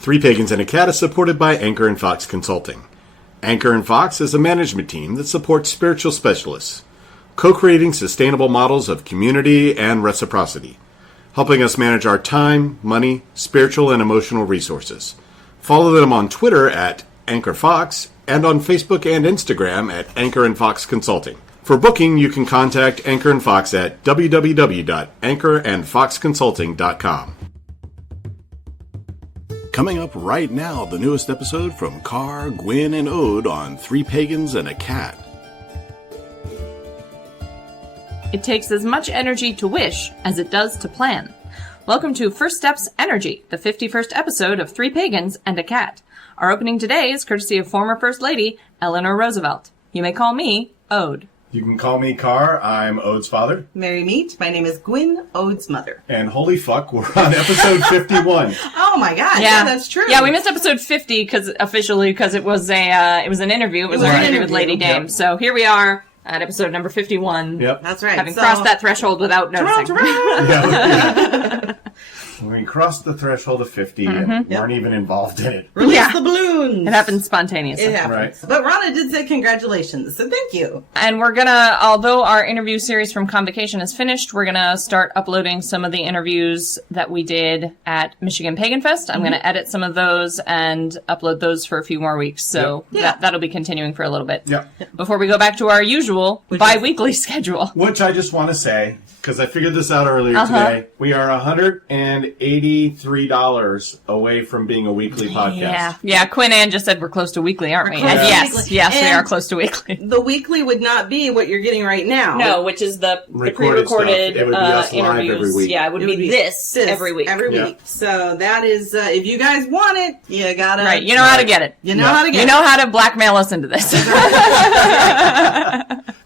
Three Pagans and a Cat is supported by Anchor and Fox Consulting. Anchor and Fox is a management team that supports spiritual specialists, co-creating sustainable models of community and reciprocity, helping us manage our time, money, spiritual, and emotional resources. Follow them on Twitter at Anchor Fox and on Facebook and Instagram at Anchor and Fox Consulting. For booking, you can contact Anchor and Fox at www.anchorandfoxconsulting.com. Coming up right now, the newest episode from Carr, Gwyn, and Ode on Three Pagans and a Cat. It takes as much energy to wish as it does to plan. Welcome to First Steps Energy, the 51st episode of Three Pagans and a Cat. Our opening today is courtesy of former First Lady Eleanor Roosevelt. You may call me Ode. You can call me Carr. I'm Ode's father. Merry meet. My name is Gwyn, Ode's mother. And holy fuck, we're on episode 51. Oh my god, yeah, that's true. Yeah, we missed episode 50 because it was an interview. It was an interview with Lady Dame. Yep. So here we are at episode number 51. Yep. That's right. Having crossed that threshold without noticing. Yeah. We crossed the threshold of 50 and weren't even involved in it. Release the balloons. It happened spontaneously. It happens. Right. But Rana did say congratulations, so thank you. And we're gonna, although our interview series from Convocation is finished, we're gonna start uploading some of the interviews that we did at Michigan Pagan Fest. I'm gonna edit some of those and upload those for a few more weeks. So that'll be continuing for a little bit. Yep. Before we go back to our usual bi-weekly schedule. Which I just want to say, because I figured this out earlier today, we are $183 away from being a weekly podcast. Yeah. Quinn Ann just said we're close to weekly, aren't we? And yes, we are close to weekly. The weekly would not be what you're getting right now. No, which is the pre-recorded it would be us interviews. live every week. Yeah, it would be this every week. Every week. So that is, if you guys want it, you gotta... Right, you know how to get it. You know how to get it. You know how to blackmail us into this.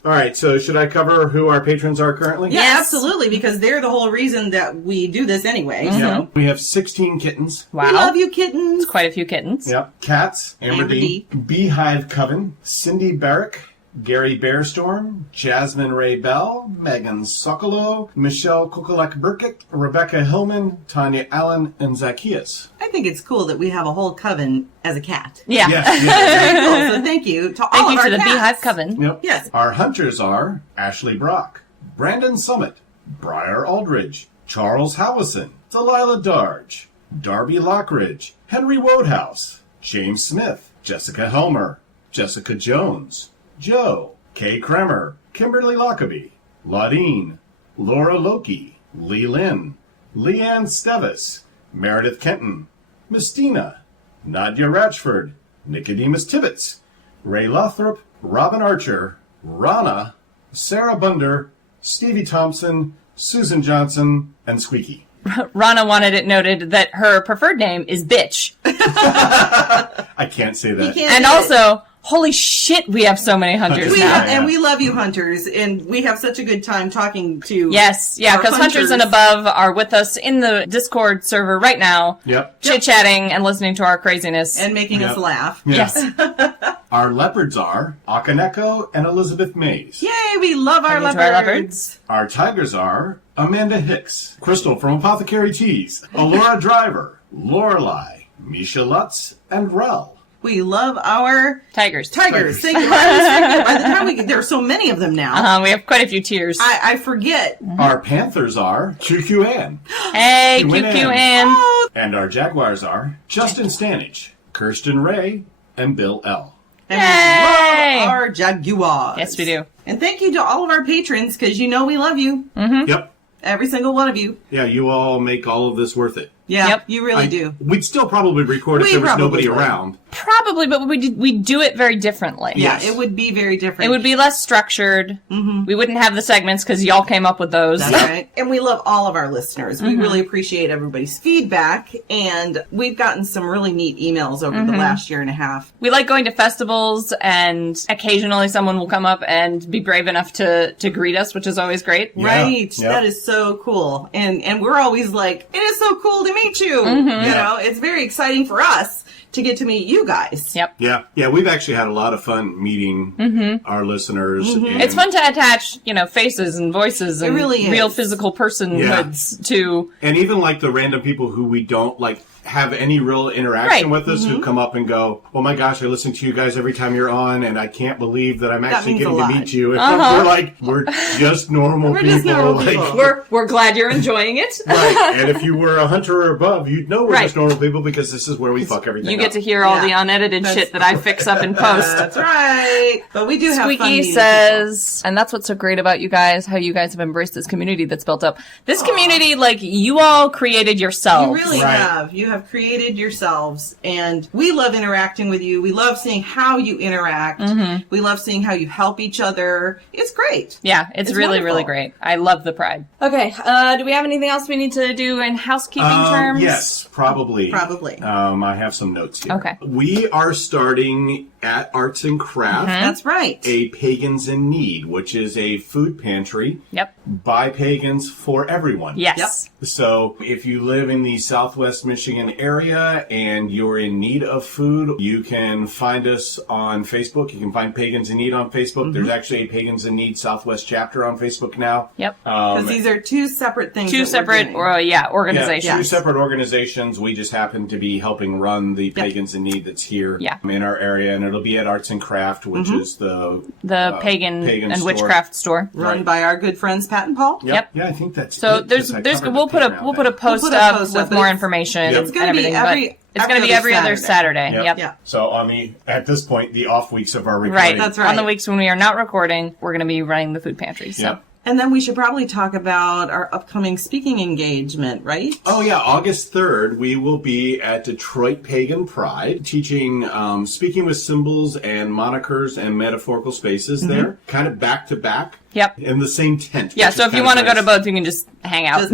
All right, so should I cover who our patrons are currently? Yeah, yes. Absolutely, because they're the whole reason that we do this anyway. Mm-hmm. So. We have 16 kittens. Wow. We love you, kittens. It's quite a few kittens. Yep. Cats, Amber D. Beehive Coven, Cindy Barrick, Gary Bearstorm, Jasmine Ray Bell, Megan Sokolow, Michelle Kukulek-Burkick, Rebecca Hillman, Tanya Allen, and Zacchaeus. I think it's cool that we have a whole coven as a cat. Yeah. Yes. Very cool. So thank you to all of our the cats. Beehive Coven. Yep. Yes. Our hunters are Ashley Brock, Brandon Summit, Briar Aldridge, Charles Howison, Delilah Darge, Darby Lockridge, Henry Wodehouse, James Smith, Jessica Helmer, Jessica Jones, Joe, Kay Kremer, Kimberly Lockaby, Laudine, Laura Loki, Lee Lynn, Leanne Stevis, Meredith Kenton, Mistina, Nadia Ratchford, Nicodemus Tibbetts, Ray Lothrop, Robin Archer, Rana, Sarah Bunder, Stevie Thompson, Susan Johnson, and Squeaky. Rana wanted it noted that her preferred name is Bitch. I can't say that. And also, holy shit, we have so many hunters now. And we love you, hunters, and we have such a good time talking to Yes, yeah, because hunters and above are with us in the Discord server right now, chit-chatting and listening to our craziness. And making us laugh. Yeah. Yes. Our leopards are Akaneko and Elizabeth Mays. Yay, we love our leopards. Our tigers are Amanda Hicks, Crystal from Apothecary Teas, Alora Driver, Lorelei, Misha Lutz, and Rel. We love our Tigers. Thank you. By the time there are so many of them now. We have quite a few tiers. I forget. Our panthers are QQ Ann. Hey, QQ Ann. Oh. And our jaguars are Justin Stanage, Kirsten Ray, and Bill L. And we love our jaguars. Yes, we do. And thank you to all of our patrons, because you know we love you. Mm-hmm. Yep. Every single one of you. Yeah, you all make all of this worth it. Yeah, you really do. We'd still probably record if there was nobody around. Probably, but we do it very differently. Yeah, it would be very different. It would be less structured. Mm-hmm. We wouldn't have the segments because y'all came up with those. That's right. And we love all of our listeners. We really appreciate everybody's feedback, and we've gotten some really neat emails over the last year and a half. We like going to festivals, and occasionally someone will come up and be brave enough to greet us, which is always great. Yeah. Right. Yeah. That is so cool. And we're always like, it is so cool to meet you. You know, it's very exciting for us to get to meet you guys. Yep. Yeah, we've actually had a lot of fun meeting our listeners. And it's fun to attach, faces and voices and really real physical personhoods to... And even like the random people who we don't like... have any real interaction with us who come up and go, oh my gosh, I listen to you guys every time you're on, and I can't believe that I'm actually getting to meet you. And we're just normal people. Just normal people. We're glad you're enjoying it. Right. And if you were a hunter or above, you'd know we're just normal people because this is where we fuck everything You get to hear all the unedited shit that I fix up in post. That's right. But we do have fun Squeaky meeting says, and that's what's so great about you guys, how you guys have embraced this community that's built up. This community, like, you all created yourselves. You really have. You have created yourselves, and we love interacting with you. We love seeing how you interact. We love seeing how you help each other. It's great. Yeah, it's really, wonderful. really great. I love the pride. Okay, do we have anything else we need to do in housekeeping terms? Yes, probably. I have some notes here. Okay. We are starting at Arts and Craft. That's right. A Pagans in Need, which is a food pantry. Yep. By pagans for everyone. Yes. Yep. So if you live in the Southwest Michigan area and you're in need of food, you can find us on Facebook. You can find Pagans in Need on Facebook. There's actually a Pagans in Need Southwest chapter on Facebook now. Yep. Because these are two separate things. Two separate, organizations. Yeah, two separate organizations. We just happen to be helping run the Pagans in Need that's here in our area, and it'll be at Arts and Craft, which is the pagan and store. witchcraft store Run by our good friends Pat and Paul. Yep. Yeah, I think that's so. it, We'll put a post up with more information It's and going to be everything. It's going to be every other Saturday. Yep. Yep. So at this point, the off weeks of our recording. Right. That's right. On the weeks when we are not recording, we're going to be running the food pantry. So. Yep. And then we should probably talk about our upcoming speaking engagement, right? Oh, yeah. August 3rd, we will be at Detroit Pagan Pride, teaching speaking with symbols and monikers and metaphorical spaces there, kind of back to back. Yep. In the same tent. Yeah, so if you want to go to both, you can just hang out.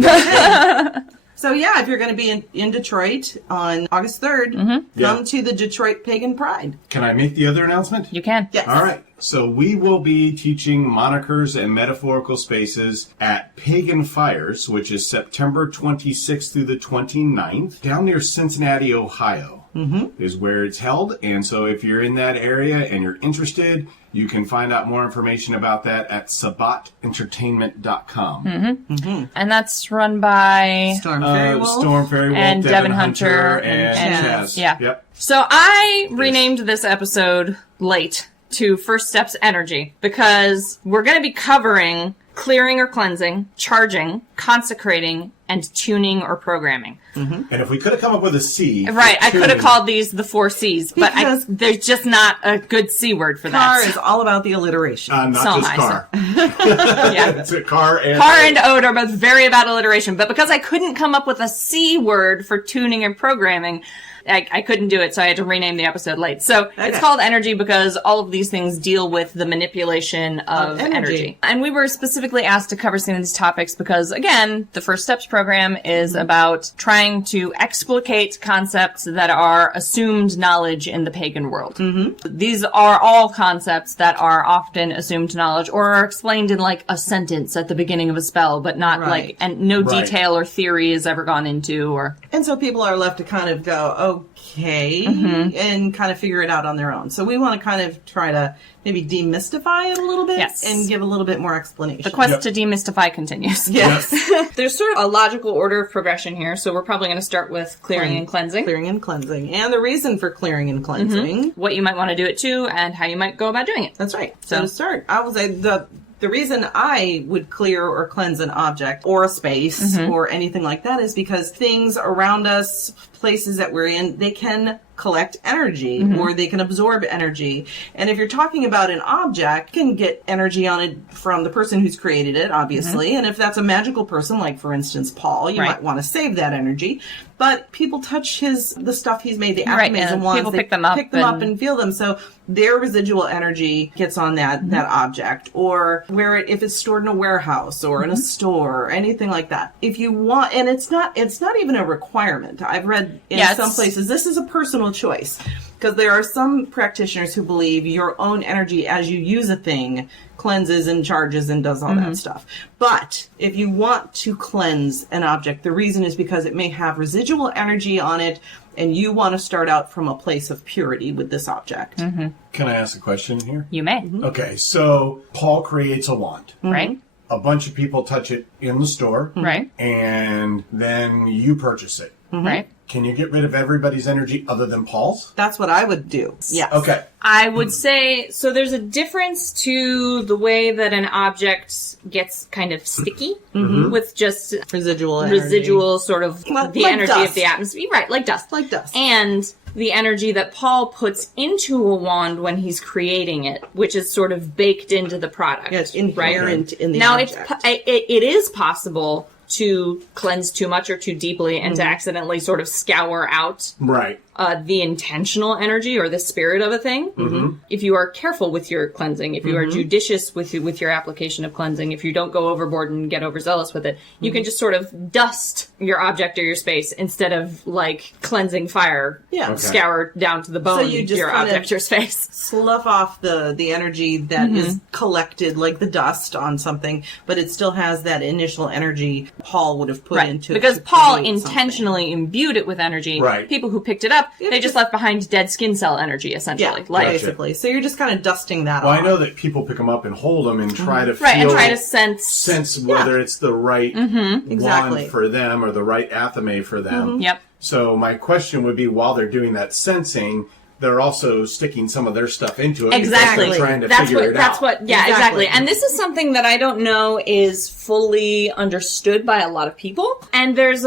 So, if you're going to be in Detroit on August 3rd, come to the Detroit Pagan Pride. Can I make the other announcement? You can. Yes. All right. So we will be teaching monikers and metaphorical spaces at Pagan Fires, which is September 26th through the 29th, down near Cincinnati, Ohio. Is where it's held. And so if you're in that area and you're interested, you can find out more information about that at sabatentertainment.com. And that's run by Storm Fairy Wolf. Storm Fairy Wolf, and Devin Hunter, Hunter and Chaz. Yeah. Yep. So I renamed this episode late to First Steps Energy because we're going to be covering clearing or cleansing, charging, consecrating, and tuning or programming. And if we could have come up with a C. Right, I could have called these the 4 C's, but there's just not a good C word for that. Car is all about the alliteration. Not just car. Yeah. It's a car and ode are both very about alliteration, but because I couldn't come up with a C word for tuning and programming, I couldn't do it, so I had to rename the episode late. So it's called Energy because all of these things deal with the manipulation of energy. And we were specifically asked to cover some of these topics because, again, the First Steps program is about trying to explicate concepts that are assumed knowledge in the pagan world. These are all concepts that are often assumed knowledge or are explained in like a sentence at the beginning of a spell, but not and no detail or theory is ever gone into And so people are left to kind of go, okay, and kind of figure it out on their own. So we want to kind of try to maybe demystify it a little bit and give a little bit more explanation. The quest to demystify continues. Yes. There's sort of a logical order of progression here, so we're probably going to start with clearing and cleansing. Clearing and cleansing. And the reason for clearing and cleansing. What you might want to do it to, and how you might go about doing it. That's right. So to start, I would say the reason I would clear or cleanse an object or a space or anything like that is because things around us, places that we're in, they can collect energy or they can absorb energy. And if you're talking about an object, you can get energy on it from the person who's created it, obviously. And if that's a magical person, like for instance, Paul, you might want to save that energy. But people touch the stuff he's made, the alchemies and wands. People pick them up and feel them. So their residual energy gets on that object. Or if it's stored in a warehouse or in a store or anything like that. If you want, and it's not even a requirement. I've read in some places, this is a personal choice. Because there are some practitioners who believe your own energy as you use a thing cleanses and charges and does all that stuff. But if you want to cleanse an object, the reason is because it may have residual energy on it and you want to start out from a place of purity with this object. Can I ask a question here? You may. Okay, so Paul creates a wand. Right. A bunch of people touch it in the store. Right. And then you purchase it. Right. Can you get rid of everybody's energy other than Paul's? That's what I would do. Yes. Okay. I would say, so there's a difference to the way that an object gets kind of sticky with just Residual energy. residual sort of Like the energy dust. of the atmosphere. Right, like dust. Like dust. And the energy that Paul puts into a wand when he's creating it, which is sort of baked into the product. Yeah, it's inherent in the now, object. it is possible to cleanse too much or too deeply and to accidentally sort of scour out Right. the intentional energy or the spirit of a thing. If you are careful with your cleansing, if you are judicious with your application of cleansing, if you don't go overboard and get overzealous with it, you can just sort of dust your object or your space instead of like cleansing fire, Yeah. Okay. scour down to the bone you just your kind of- object or space. Slough off the energy that is collected like the dust on something, but it still has that initial energy Paul would have put into Because to Paul create something. intentionally imbued it with energy. Right. People who picked it up, they just just- left behind dead skin cell energy, essentially. Yeah, Like, basically. So you're just kind of dusting that Well, off. I know that people pick them up and hold them and try to right, feel, and try to sense. whether it's the right Exactly. wand for them or the right athame for them. Yep. So my question would be, while they're doing that sensing, they're also sticking some of their stuff into it. because Exactly. They're trying to That's figure what. it That's out. what. Yeah, Exactly. exactly. And this is something that I don't know is fully understood by a lot of people. And there's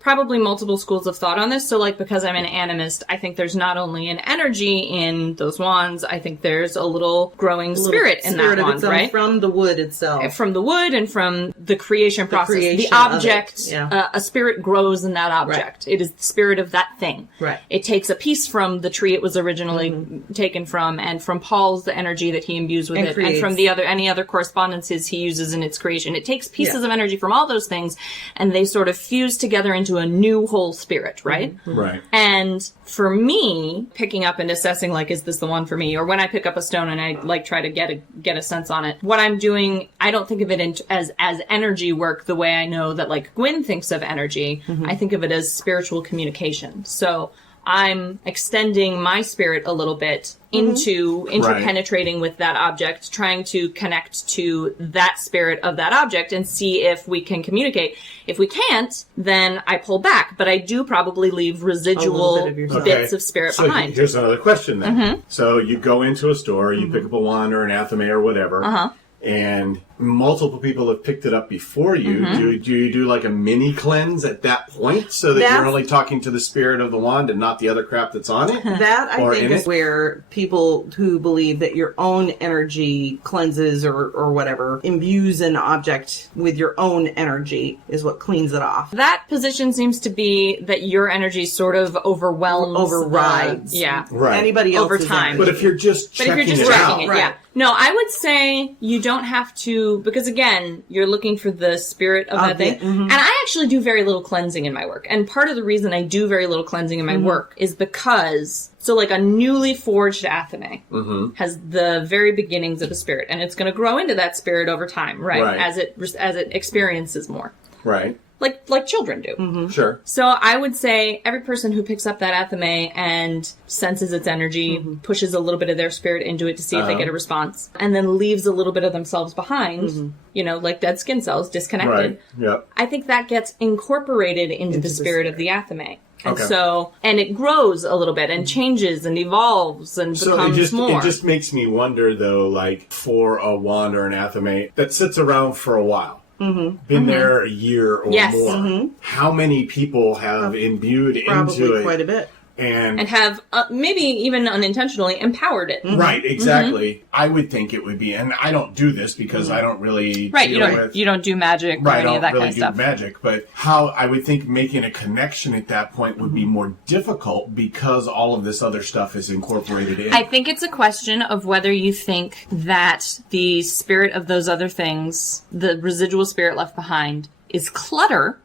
probably multiple schools of thought on this. So, like, because I'm an animist, I think there's not only an energy in those wands. I think there's a little growing spirit in Spirit that of wand, its own right? from the wood itself. From the wood and from the creation process. creation The of object, it, yeah. a spirit grows in that object. It is the spirit of that thing. Right. It takes a piece from the tree it was originally taken from, and from Paul's the energy that he imbues with And it, creates. and from the any other correspondences he uses in its creation. It takes pieces Yeah. of energy from all those things, and they sort of fuse together into a new whole spirit, right? Right. And for me, picking up and assessing, like, is this the one for me? Or when I pick up a stone and I like try to get a sense on it, what I'm doing, I don't think of it as energy work the way I know that like Gwyn thinks of energy. I think of it as spiritual communication. So I'm extending my spirit a little bit into interpenetrating with that object, trying to connect to that spirit of that object and see if we can communicate. If we can't, then I pull back, but I do probably leave residual bit of yourself. bits of spirit so behind. Here's another question then. So you go into a store, you pick up a wand or an athame or whatever, and multiple people have picked it up before you. Do you do like a mini cleanse at that point so that you're only talking to the spirit of the wand and not the other crap that's on it? That, I Or think, in is it? where people who believe that your own energy cleanses or whatever, imbues an object with your own energy is what cleans it off. That position seems to be that your energy sort of overwhelms, Overrides. Right. Anybody else's Over time. energy. But if you're just But checking if you're just it tracking out, it, Right. yeah. No, I would say you don't have to, because again, you're looking for the spirit of that thing. it, And I actually do very little cleansing in my work. And part of the reason I do very little cleansing in my work is because, so like a newly forged athame has the very beginnings of a spirit, and it's going to grow into that spirit over time, right? Right. As it experiences more. right? Like children do. Sure. So I would say every person who picks up that athame and senses its energy, pushes a little bit of their spirit into it to see if they get a response, and then leaves a little bit of themselves behind, you know, like dead skin cells, disconnected. Right. Yep. I think that gets incorporated into the spirit of the athame. And Okay. so, and it grows a little bit and changes and evolves and So becomes more. it just makes me wonder though, like for a wand or an athame that sits around for a while. Been there a year or Yes. more. How many people have imbued into Probably it? quite a bit. And have maybe even unintentionally empowered it. right, exactly. I would think it would be, and I don't do this because I don't really Right, deal with, you don't do magic or right, I any don't of that really kind of do stuff. magic, but how I would think making a connection at that point would be more difficult because all of this other stuff is incorporated in. I think it's a question of whether you think that the spirit of those other things, the residual spirit left behind, is clutter,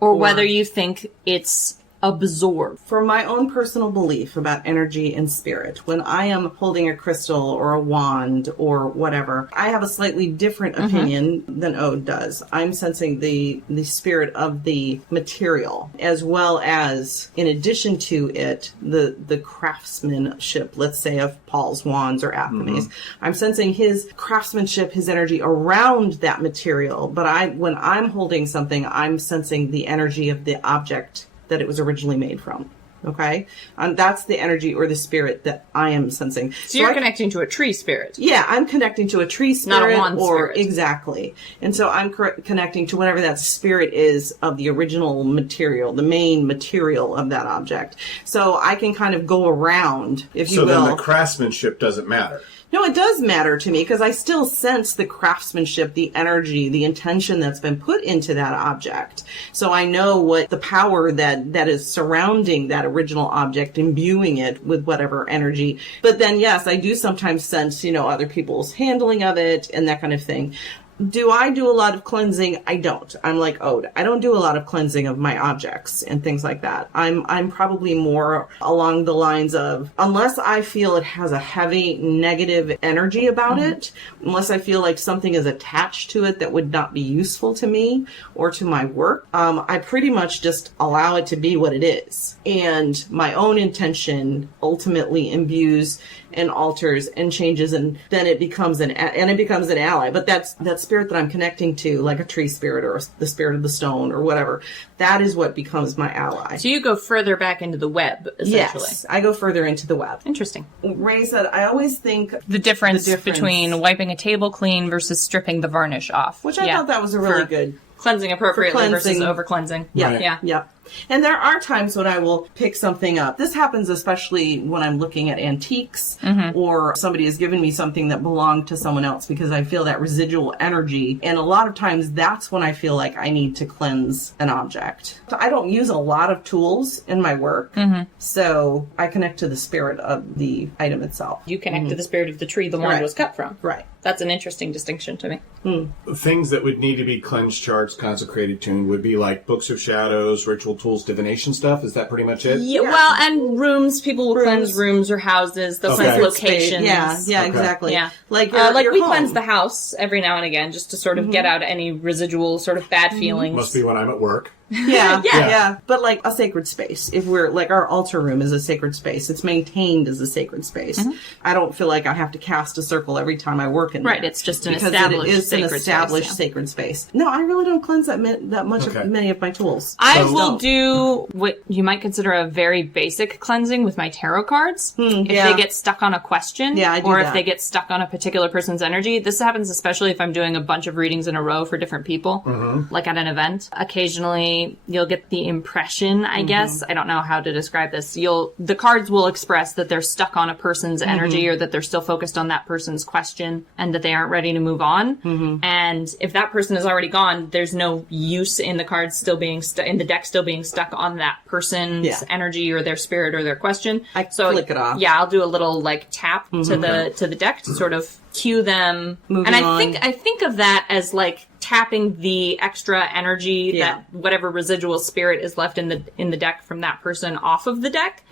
or whether you think it's absorbed. For my own personal belief about energy and spirit, when I am holding a crystal or a wand or whatever, I have a slightly different opinion than Ode does. I'm sensing the spirit of the material, as well as, in addition to it, the craftsmanship, let's say, of Paul's wands or athames. I'm sensing his craftsmanship, his energy around that material. But when I'm holding something, I'm sensing the energy of the object that it was originally made from. Okay? That's the energy or the spirit that I am sensing. So you're connecting to a tree spirit. Yeah, I'm connecting to a tree spirit. Not a wand spirit. Exactly. And so I'm connecting to whatever that spirit is of the original material, the main material of that object. So I can kind of go around, if you will. So then the craftsmanship doesn't matter. No, it does matter to me because I still sense the craftsmanship, the energy, the intention that's been put into that object. So I know what the power that is surrounding that original object, imbuing it with whatever energy. But then, yes, I do sometimes sense, other people's handling of it and that kind of thing. Do I do a lot of cleansing? I don't. I'm like Ode. I don't do a lot of cleansing of my objects and things like that. I'm probably more along the lines of, unless I feel it has a heavy negative energy about it, unless I feel like something is attached to it that would not be useful to me or to my work, I pretty much just allow it to be what it is. And my own intention ultimately imbues and alters and changes, and then it becomes an ally. But that spirit that I'm connecting to, like a tree spirit or the spirit of the stone or whatever, that is what becomes my ally. So you go further back into the web, essentially. Yes, I go further into the web. Interesting. Ray said, I always think The difference between wiping a table clean versus stripping the varnish off. which I thought that was a really good cleansing appropriately versus cleansing. over cleansing. Yeah. Right. Yeah. Yep. And there are times when I will pick something up. This happens especially when I'm looking at antiques or somebody has given me something that belonged to someone else because I feel that residual energy. And a lot of times that's when I feel like I need to cleanse an object. So I don't use a lot of tools in my work. So I connect to the spirit of the item itself. You connect to the spirit of the tree the wand Right. was cut from. Right. That's an interesting distinction to me. Things that would need to be cleansed, charged, consecrated, tuned would be like books of shadows, ritual tools, divination stuff. Is that pretty much it? Yeah, well, and rooms. People will cleanse rooms or houses. They'll Okay. cleanse locations. Yeah, Okay. exactly. Yeah. Like we home. cleanse the house every now and again just to sort of get out any residual sort of bad feelings. Must be when I'm at work. Yeah, Yeah. yeah. But like a sacred space. If we're like our altar room is a sacred space. It's maintained as a sacred space. I don't feel like I have to cast a circle every time I work in there. Right, it's just an because established it is sacred an established space, sacred space. No, I really don't cleanse that much Okay. of many of my tools. I So- will do what you might consider a very basic cleansing with my tarot cards. If yeah. they get stuck on a question, Yeah, I do or if that. they get stuck on a particular person's energy. This happens especially if I'm doing a bunch of readings in a row for different people, like at an event. Occasionally, you'll get the impression, I guess. I don't know how to describe this. The cards will express that they're stuck on a person's energy or that they're still focused on that person's question and that they aren't ready to move on. And if that person is already gone, there's no use in the cards still being in the deck still being stuck on that person's energy or their spirit or their question. I flick it off. Yeah, I'll do a little like tap to the deck to sort of cue them. Moving and on. I think of that as like tapping the extra energy that whatever residual spirit is left in the deck from that person off of the deck.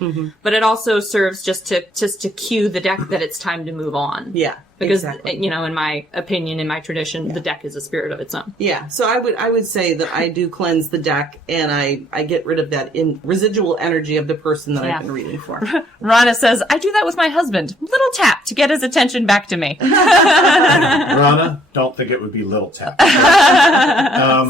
But it also serves just to cue the deck that it's time to move on. Yeah. Because exactly. in my opinion, in my tradition, the deck is a spirit of its own. Yeah, so I would say that I do cleanse the deck and I get rid of that residual energy of the person that I've been reading for. Rana says, I do that with my husband. Little tap to get his attention back to me. Rana, don't think it would be little tap.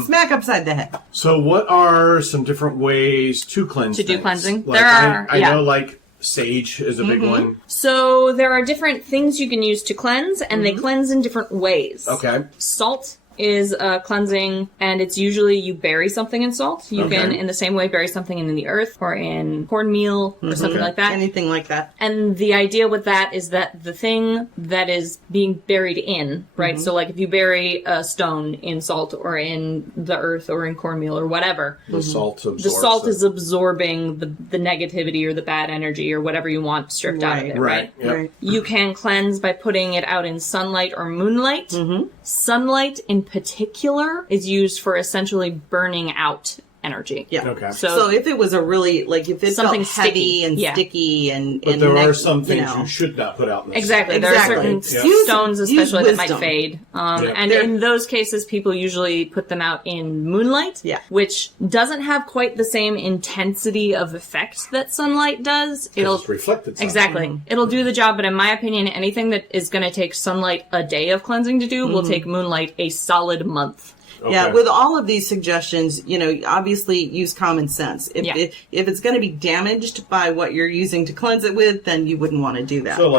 Smack upside the head. So what are some different ways to cleanse To do things? cleansing? Like, There are, I know like sage is a big one. So there are different things you can use to cleanse, and they cleanse in different ways. Okay. Salt is cleansing, and it's usually you bury something in salt. You Okay. can, in the same way, bury something in the earth or in cornmeal or something like that. Anything like that. And the idea with that is that the thing that is being buried in, right? So like if you bury a stone in salt or in the earth or in cornmeal or whatever, The salt absorbs the salt it. is absorbing the negativity or the bad energy or whatever you want stripped out of it, right? Yep. Right. You can cleanse by putting it out in sunlight or moonlight. Sunlight in particular is used for essentially burning out energy. Yeah. Okay. So if it was a really, like, if it Something felt heavy sticky, and yeah. sticky and... But and there are neg- some things know. you should not put out in the Exactly. sun. There are Exactly. certain Use- stones, use especially that might wisdom. fade. Yeah. And in those cases, people usually put them out in moonlight, Yeah. which doesn't have quite the same intensity of effect that sunlight does. It's reflected sunlight. Exactly. It'll do the job, but in my opinion, anything that is going to take sunlight a day of cleansing to do will take moonlight a solid month. Okay. Yeah, with all of these suggestions, obviously use common sense. If it's going to be damaged by what you're using to cleanse it with, then you wouldn't want to do that. So,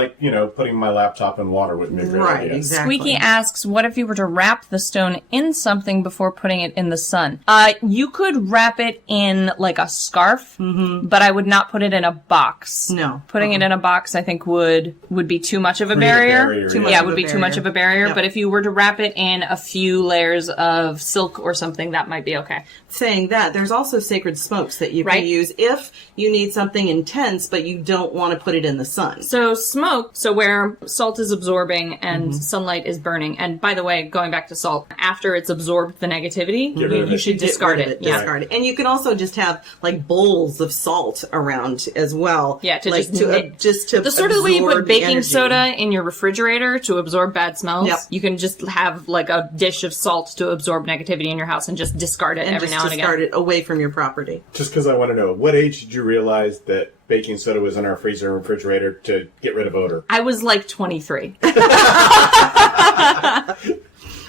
putting my laptop in water wouldn't be a great Right, idea. exactly. Squeaky asks, what if you were to wrap the stone in something before putting it in the sun? You could wrap it in like a scarf, but I would not put it in a box. No. Putting it in a box, I think, would be too much of a Create a barrier. barrier, Too yeah. much Yeah, of it would a be too much barrier. of a barrier. Yep. But if you were to wrap it in a few layers of silk or something, that might be okay. Saying that, there's also sacred smokes that you Right. can use if you need something intense, but you don't want to put it in the sun. So smoke, where salt is absorbing and sunlight is burning. And by the way, going back to salt, after it's absorbed the negativity, Get rid of you it. should Get discard rid of it. Yeah. Discard it. And you can also just have like bowls of salt around as well. Yeah, to like just to the sort of the way you absorb put the baking energy. soda in your refrigerator to absorb bad smells. Yep. You can just have like a dish of salt to absorb negativity in your house and just discard it And every just now and discard again. it away from your property. Just because I want to know, what age did you realize that baking soda was in our freezer and refrigerator to get rid of odor? I was like 23.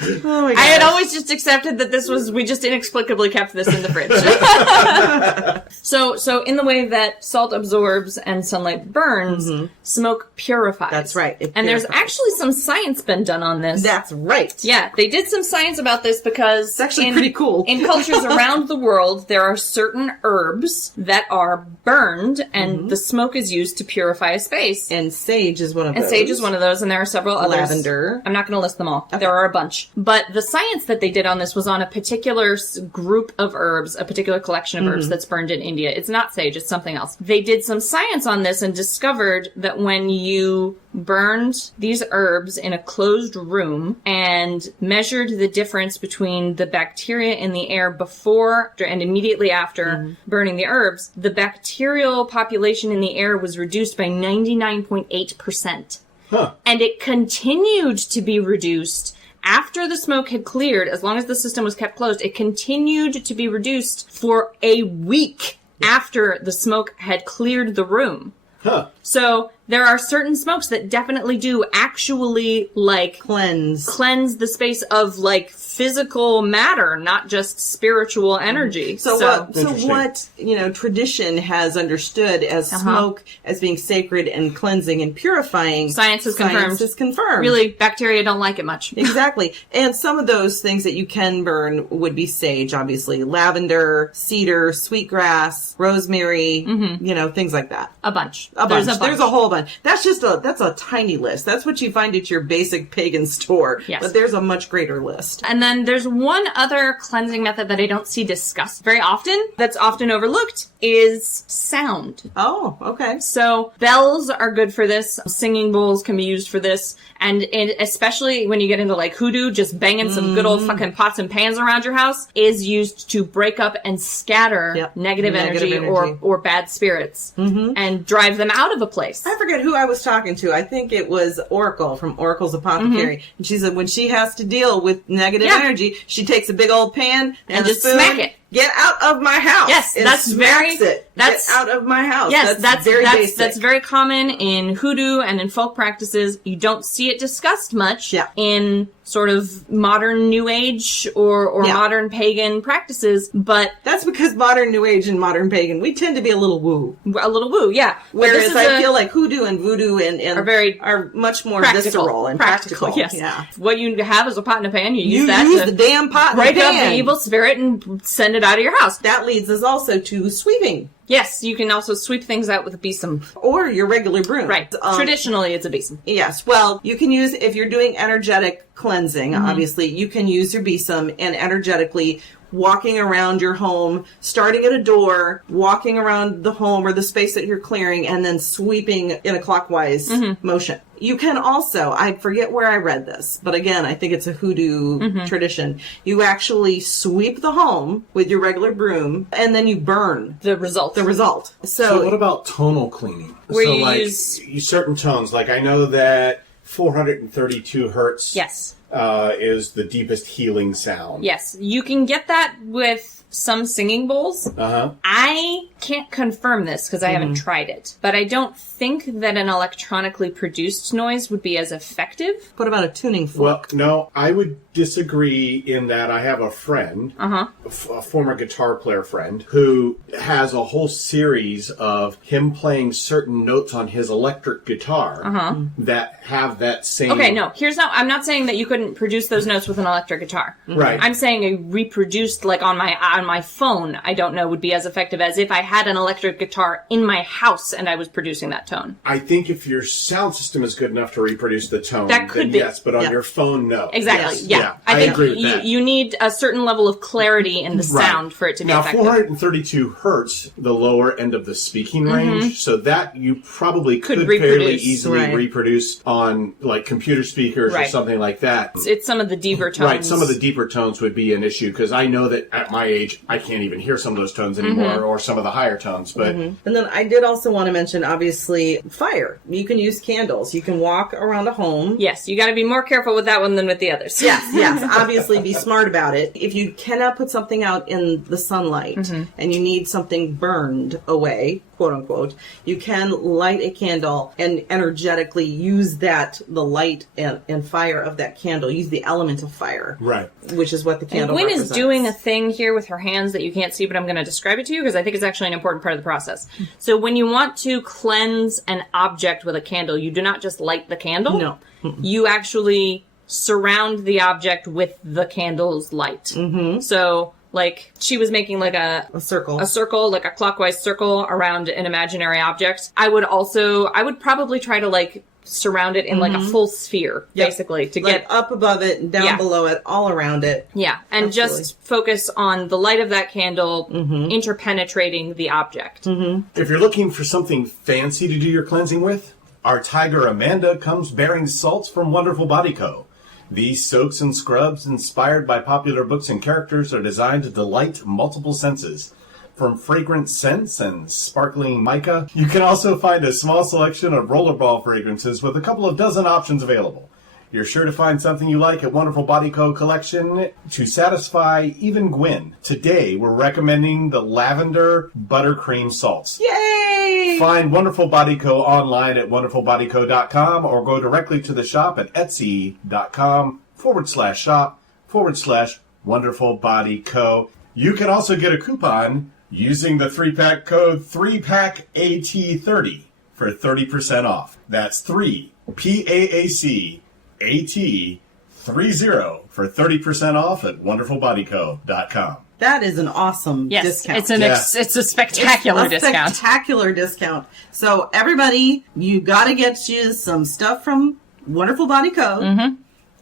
Oh my I had always just accepted that we just inexplicably kept this in the fridge. So in the way that salt absorbs and sunlight burns, smoke purifies. That's right. It And there's purifies. actually some science been done on this. That's right. Yeah, they did some science about this because It's actually pretty cool. In cultures around the world, there are certain herbs that are burned and the smoke is used to purify a space. And sage is one of And those. sage is one of those, and there are several others. Lavender. I'm not going to list them all. There are a bunch. But the science that they did on this was on a particular group of herbs, a particular collection of herbs that's burned in India. It's not sage, it's something else. They did some science on this and discovered that when you burned these herbs in a closed room and measured the difference between the bacteria in the air before and immediately after burning the herbs, the bacterial population in the air was reduced by 99.8%. Huh. And it continued to be reduced after the smoke had cleared. As long as the system was kept closed, it continued to be reduced for a week after the smoke had cleared the room. Huh. So there are certain smokes that definitely do actually Cleanse. cleanse the space of physical matter, not just spiritual energy. So Interesting. what tradition has understood as smoke as being sacred and cleansing and purifying. Science has confirmed. Science is confirmed. Really, bacteria don't like it much. Exactly. And some of those things that you can burn would be sage, obviously. Lavender, cedar, sweetgrass, rosemary, things like that. A bunch. There's a whole bunch. That's a tiny list. That's what you find at your basic pagan store. Yes. But there's a much greater list. And then there's one other cleansing method that I don't see discussed very often, that's often overlooked, is sound. Oh, okay. So bells are good for this. Singing bowls can be used for this. And especially when you get into hoodoo, just banging some good old fucking pots and pans around your house is used to break up and scatter negative energy. Or bad spirits and drive them out of a place. I forget who I was talking to. I think it was Oracle from Oracle's Apothecary. And she said when she has to deal with negative energy, she takes a big old pan and just a spoon, smack it. Get out of my house. Yes, and that's smacks very- it. that's- Get out of my house. Yes, that's very basic. That's very common in hoodoo and in folk practices. You don't see it discussed much in sort of modern New Age or modern pagan practices, but That's because modern New Age and modern pagan, we tend to be a little woo. a little woo, yeah. But this Whereas is I feel like hoodoo and voodoo and are much more practical, visceral and practical. Yes. Yeah. What you have is a pot and a pan. You You use that use to the damn pot and break the up pan. the evil spirit and send it out of your house. That leads us also to sweeping. Yes, you can also sweep things out with a besom. Or your regular broom. Right. Traditionally, it's a besom. Yes. Well, you can use, if you're doing energetic cleansing, obviously, you can use your besom and energetically walking around your home, starting at a door, walking around the home or the space that you're clearing, and then sweeping in a clockwise motion. You can also, I forget where I read this, but again, I think it's a hoodoo tradition. You actually sweep the home with your regular broom, and then you burn The result. So what about tonal cleaning? Where so you like use- certain tones, I know that 432 hertz Yes. is the deepest healing sound. Yes. You can get that with some singing bowls. Uh-huh. I can't confirm this because I haven't tried it, but I don't think that an electronically produced noise would be as effective. What about a tuning Well, fork? no, I would disagree in that I have a friend, a former guitar player friend, who has a whole series of him playing certain notes on his electric guitar that have that same... Okay, no. I'm not saying that you couldn't produce those notes with an electric guitar. Right. I'm saying a reproduced, like on my phone, I don't know, would be as effective as if I had an electric guitar in my house and I was producing that tone. I think if your sound system is good enough to reproduce the tone, that could then be. Yes, but on your phone, no. Exactly. Yes. Yeah. I think agree with that. You need a certain level of clarity in the sound for it to be effective. Now, 432 hertz, the lower end of the speaking range, so that you probably could fairly easily reproduce on like computer speakers or something like that. It's some of the deeper tones. Right, some of the deeper tones would be an issue because I know that at my age I can't even hear some of those tones anymore or some of the higher tones. But And then I did also want to mention, obviously, fire. You can use candles. You can walk around a home. Yes, you got to be more careful with that one than with the others. Yes. Obviously, be smart about it. If you cannot put something out in the sunlight and you need something burned away, quote unquote, you can light a candle and energetically use the light and fire of that candle. Use the element of fire. Right. Which is what the candle Gwyn represents. is doing a thing here with her hands that you can't see, but I'm going to describe it to you because I think it's actually an important part of the process. So when you want to cleanse an object with a candle, you do not just light the candle. No. You actually surround the object with the candle's light. So, like, she was making like a circle, like a clockwise circle around an imaginary object. I would probably try to like surround it in like a full sphere, basically, to like get up above it and down below it, all around it. Yeah, and just focus on the light of that candle interpenetrating the object. if you're looking for something fancy to do your cleansing with, our tiger Amanda comes bearing salts from Wonderful Body Co. These soaks and scrubs, inspired by popular books and characters, are designed to delight multiple senses. From fragrant scents and sparkling mica, you can also find a small selection of rollerball fragrances with a couple of dozen options available. You're sure to find something you like at Wonderful Body Co. collection to satisfy even Gwyn. Today, we're recommending the Lavender Buttercream Salts. Yay! Find Wonderful Body Co. online at wonderfulbodyco.com or go directly to the shop at etsy.com/shop/Wonderful Body Co. You can also get a coupon using the 3-pack code 3PACKAT30 for 30% off. That's 3PAACAT30 for 30% off at wonderfulbodyco.com. That is an awesome discount. It's a spectacular discount. Spectacular discount. So everybody, you got to get you some stuff from Wonderful Body Co.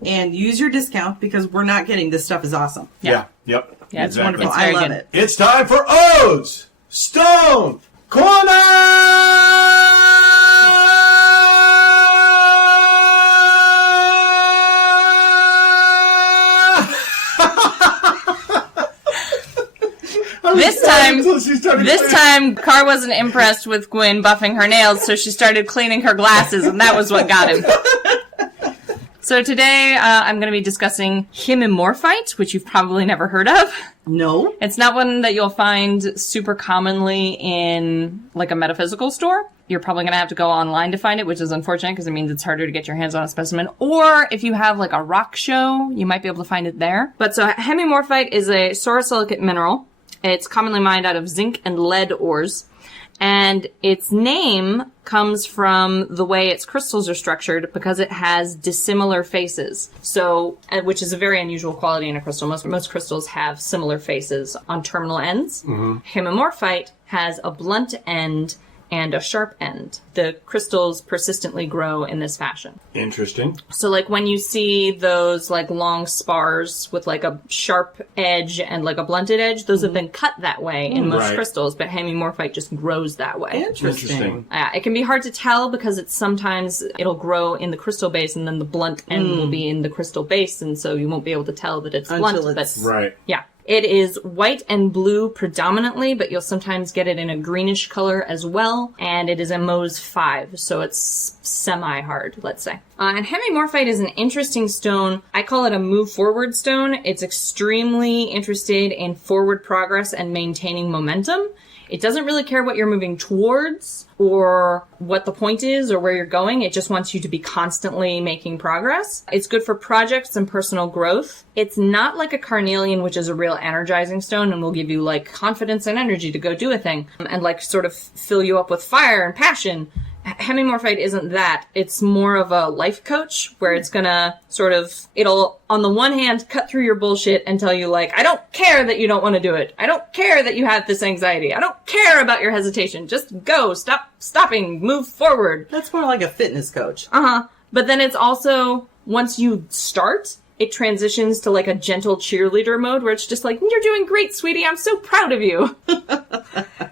And use your discount because we're not getting this stuff is awesome. Yep. Yeah, it's exactly. wonderful. It's I very love good. it. It's time for Odes Stone Corner! This time, Carr wasn't impressed with Gwyn buffing her nails, so she started cleaning her glasses, and that was what got him. So today, I'm going to be discussing hemimorphite, which you've probably never heard of. No. It's not one that you'll find super commonly in, like, a metaphysical store. You're probably going to have to go online to find it, which is unfortunate because it means it's harder to get your hands on a specimen. Or if you have, like, a rock show, you might be able to find it there. But so hemimorphite is a sorosilicate mineral. It's commonly mined out of zinc and lead ores. And its name comes from the way its crystals are structured because it has dissimilar faces. So, which is a very unusual quality in a crystal. Most crystals have similar faces on terminal ends. Hemimorphite has a blunt end and a sharp end. The crystals persistently grow in this fashion. Interesting. So, like, when you see those, like, long spars with, like, a sharp edge and, like, a blunted edge, those have been cut that way in most crystals, but hemimorphite just grows that way. Interesting. It can be hard to tell because it'll grow in the crystal base and then the blunt end will be in the crystal base, and so you won't be able to tell that it's blunt. Right. Yeah. It is white and blue predominantly, but you'll sometimes get it in a greenish color as well. And it is a Mohs 5, so it's semi-hard, let's say. And hemimorphite is an interesting stone. I call it a move-forward stone. It's extremely interested in forward progress and maintaining momentum. It doesn't really care what you're moving towards or what the point is or where you're going. It just wants you to be constantly making progress. It's good for projects and personal growth. It's not like a carnelian, which is a real energizing stone and will give you like confidence and energy to go do a thing and like sort of fill you up with fire and passion. Hemimorphite isn't that. It's more of a life coach where it's gonna sort of, it'll, on the one hand, cut through your bullshit and tell you like, I don't care that you don't want to do it. I don't care that you have this anxiety. I don't care about your hesitation. Just go. Stopping. Move forward. That's more like a fitness coach. But then it's also, once you start, it transitions to like a gentle cheerleader mode where it's just like, you're doing great, sweetie. I'm so proud of you.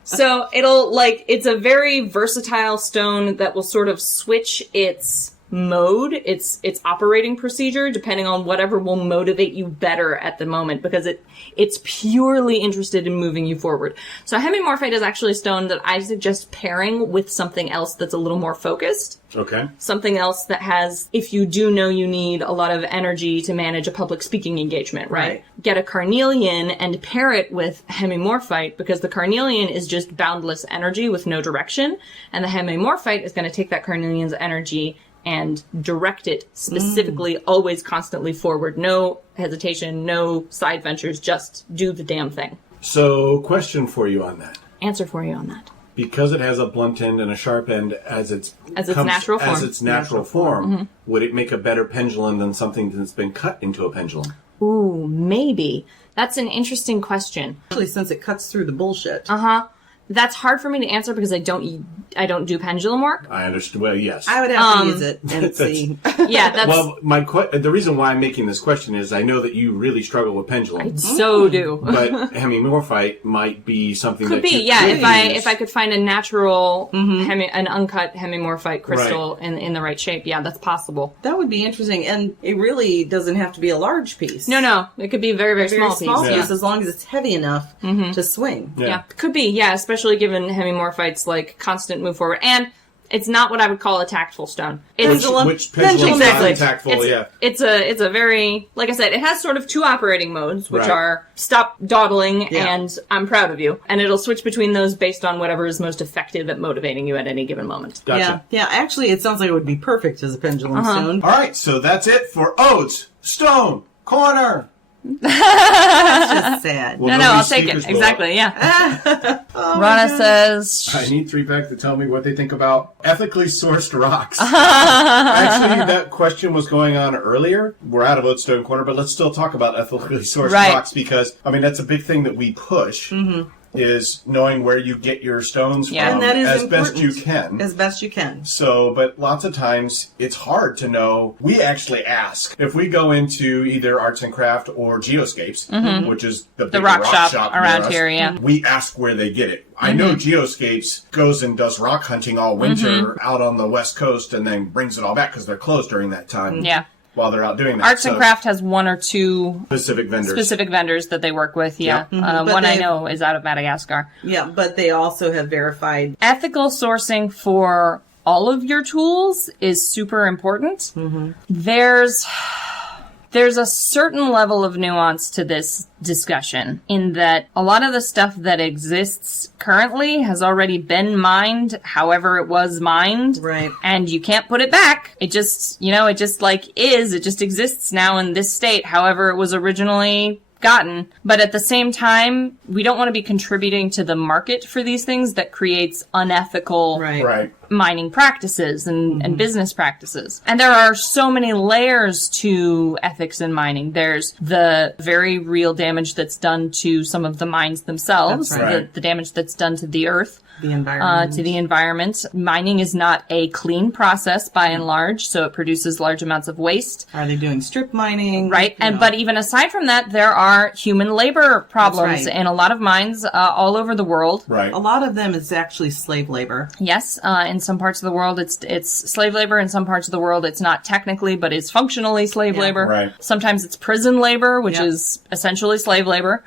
So it'll like, it's a very versatile stone that will sort of switch its mode, its operating procedure, depending on whatever will motivate you better at the moment, because it's purely interested in moving you forward. So hemimorphite is actually a stone that I suggest pairing with something else that's a little more focused. Okay. Something else that has, if you do know you need a lot of energy to manage a public speaking engagement, right? Get a carnelian and pair it with hemimorphite, because the carnelian is just boundless energy with no direction, and the hemimorphite is going to take that carnelian's energy and direct it specifically, always constantly forward. No hesitation, no side ventures, just do the damn thing. So, question for you on that. Answer for you on that. Because it has a blunt end and a sharp end as its natural form, would it make a better pendulum than something that's been cut into a pendulum? Ooh, maybe. That's an interesting question. Especially since it cuts through the bullshit. That's hard for me to answer because I don't do pendulum work. I understand. Well, yes. I would have to use it and see. Yeah, that's... Well, the reason why I'm making this question is I know that you really struggle with pendulum. I so do. But hemimorphite might be something could that be, you yeah. could If I could find a natural, an uncut hemimorphite crystal in the right shape, yeah, that's possible. That would be interesting, and it really doesn't have to be a large piece. No, it could be a very, very small piece. As long as it's heavy enough to swing. Yeah, could be, yeah, especially given hemimorphite's like constant move forward. And it's not what I would call a tactful stone. Which pendulum exactly. is not tactful, It's a very, like I said, it has sort of two operating modes, which are stop dawdling and I'm proud of you. And it'll switch between those based on whatever is most effective at motivating you at any given moment. Gotcha. Yeah, actually, it sounds like it would be perfect as a pendulum stone. All right, so that's it for Oats Stone Corner. That's just sad. Well, no, I'll take it. Exactly, yeah. Rana says... I need 3-pack to tell me what they think about ethically sourced rocks. Actually, that question was going on earlier. We're out of Oat Stone Corner, but let's still talk about ethically sourced rocks because, I mean, that's a big thing that we push. Is knowing where you get your stones from and that is as important. best you can. As best you can. So, but lots of times it's hard to know. We actually ask. If we go into either arts and craft or Geoscapes, which is the big rock shop around near us, here, yeah. we ask where they get it. I know Geoscapes goes and does rock hunting all winter out on the West Coast and then brings it all back because they're closed during that time. Yeah. While they're out doing that. Arts and Craft has one or two specific vendors that they work with, yeah. Yep. One I know is out of Madagascar. Yeah, but they also have verified. Ethical sourcing for all of your tools is super important. There's a certain level of nuance to this discussion in that a lot of the stuff that exists currently has already been mined however it was mined. Right. And you can't put it back. It just, it just it just exists now in this state however it was originally gotten. But at the same time, we don't want to be contributing to the market for these things that creates unethical mining practices and business practices. And there are so many layers to ethics in mining. There's the very real damage that's done to some of the mines themselves, the damage that's done to the earth. The environment. To the environment. Mining is not a clean process by and large, so it produces large amounts of waste. Are they doing strip mining? Right. But even aside from that, there are human labor problems in a lot of mines all over the world. Right. A lot of them is actually slave labor. Yes. In some parts of the world, it's slave labor. In some parts of the world, it's not technically, but it's functionally slave labor. Right. Sometimes it's prison labor, which is essentially slave labor.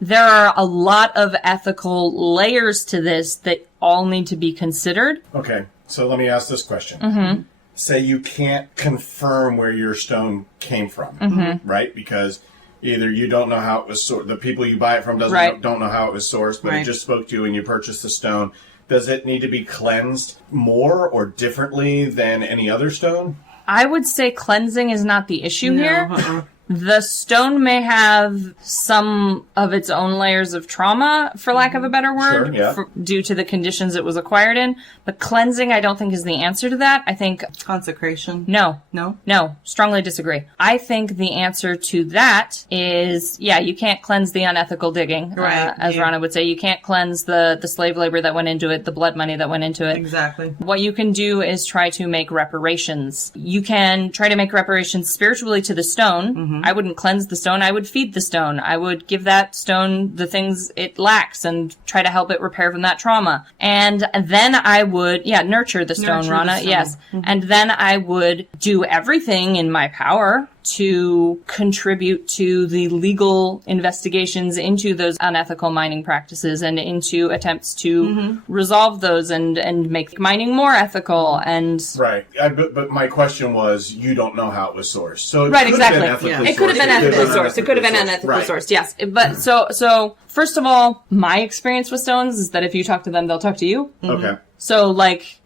There are a lot of ethical layers to this that all need to be considered. Okay, so let me ask this question. Say you can't confirm where your stone came from, right? Because Either you don't know how it was sourced, the people you buy it from don't know how it was sourced, but it just spoke to you and you purchased the stone. Does it need to be cleansed more or differently than any other stone? I would say cleansing is not the issue here. The stone may have some of its own layers of trauma, for lack of a better word, due to the conditions it was acquired in. But cleansing, I don't think, is the answer to that. I think... Consecration? No. No? No. Strongly disagree. I think the answer to that is, you can't cleanse the unethical digging. Right. As Rana would say, you can't cleanse the slave labor that went into it, the blood money that went into it. Exactly. What you can do is try to make reparations. You can try to make reparations spiritually to the stone. I wouldn't cleanse the stone. I would feed the stone. I would give that stone the things it lacks and try to help it repair from that trauma. And then I would, nurture the stone, Rana. Yes. And then I would do everything in my power to contribute to the legal investigations into those unethical mining practices and into attempts to resolve those and make mining more ethical and... Right. But my question was, you don't know how it was sourced. So it right, could exactly. have been ethically It could have been ethically sourced. It could have been unethically sourced, yes. But so first of all, my experience with stones is that if you talk to them, they'll talk to you. Okay. So,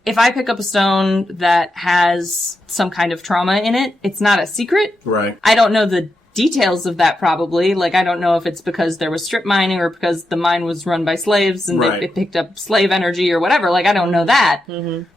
if I pick up a stone that has some kind of trauma in it, it's not a secret. Right. I don't know the details of that probably. I don't know if it's because there was strip mining or because the mine was run by slaves and they picked up slave energy or whatever. I don't know that.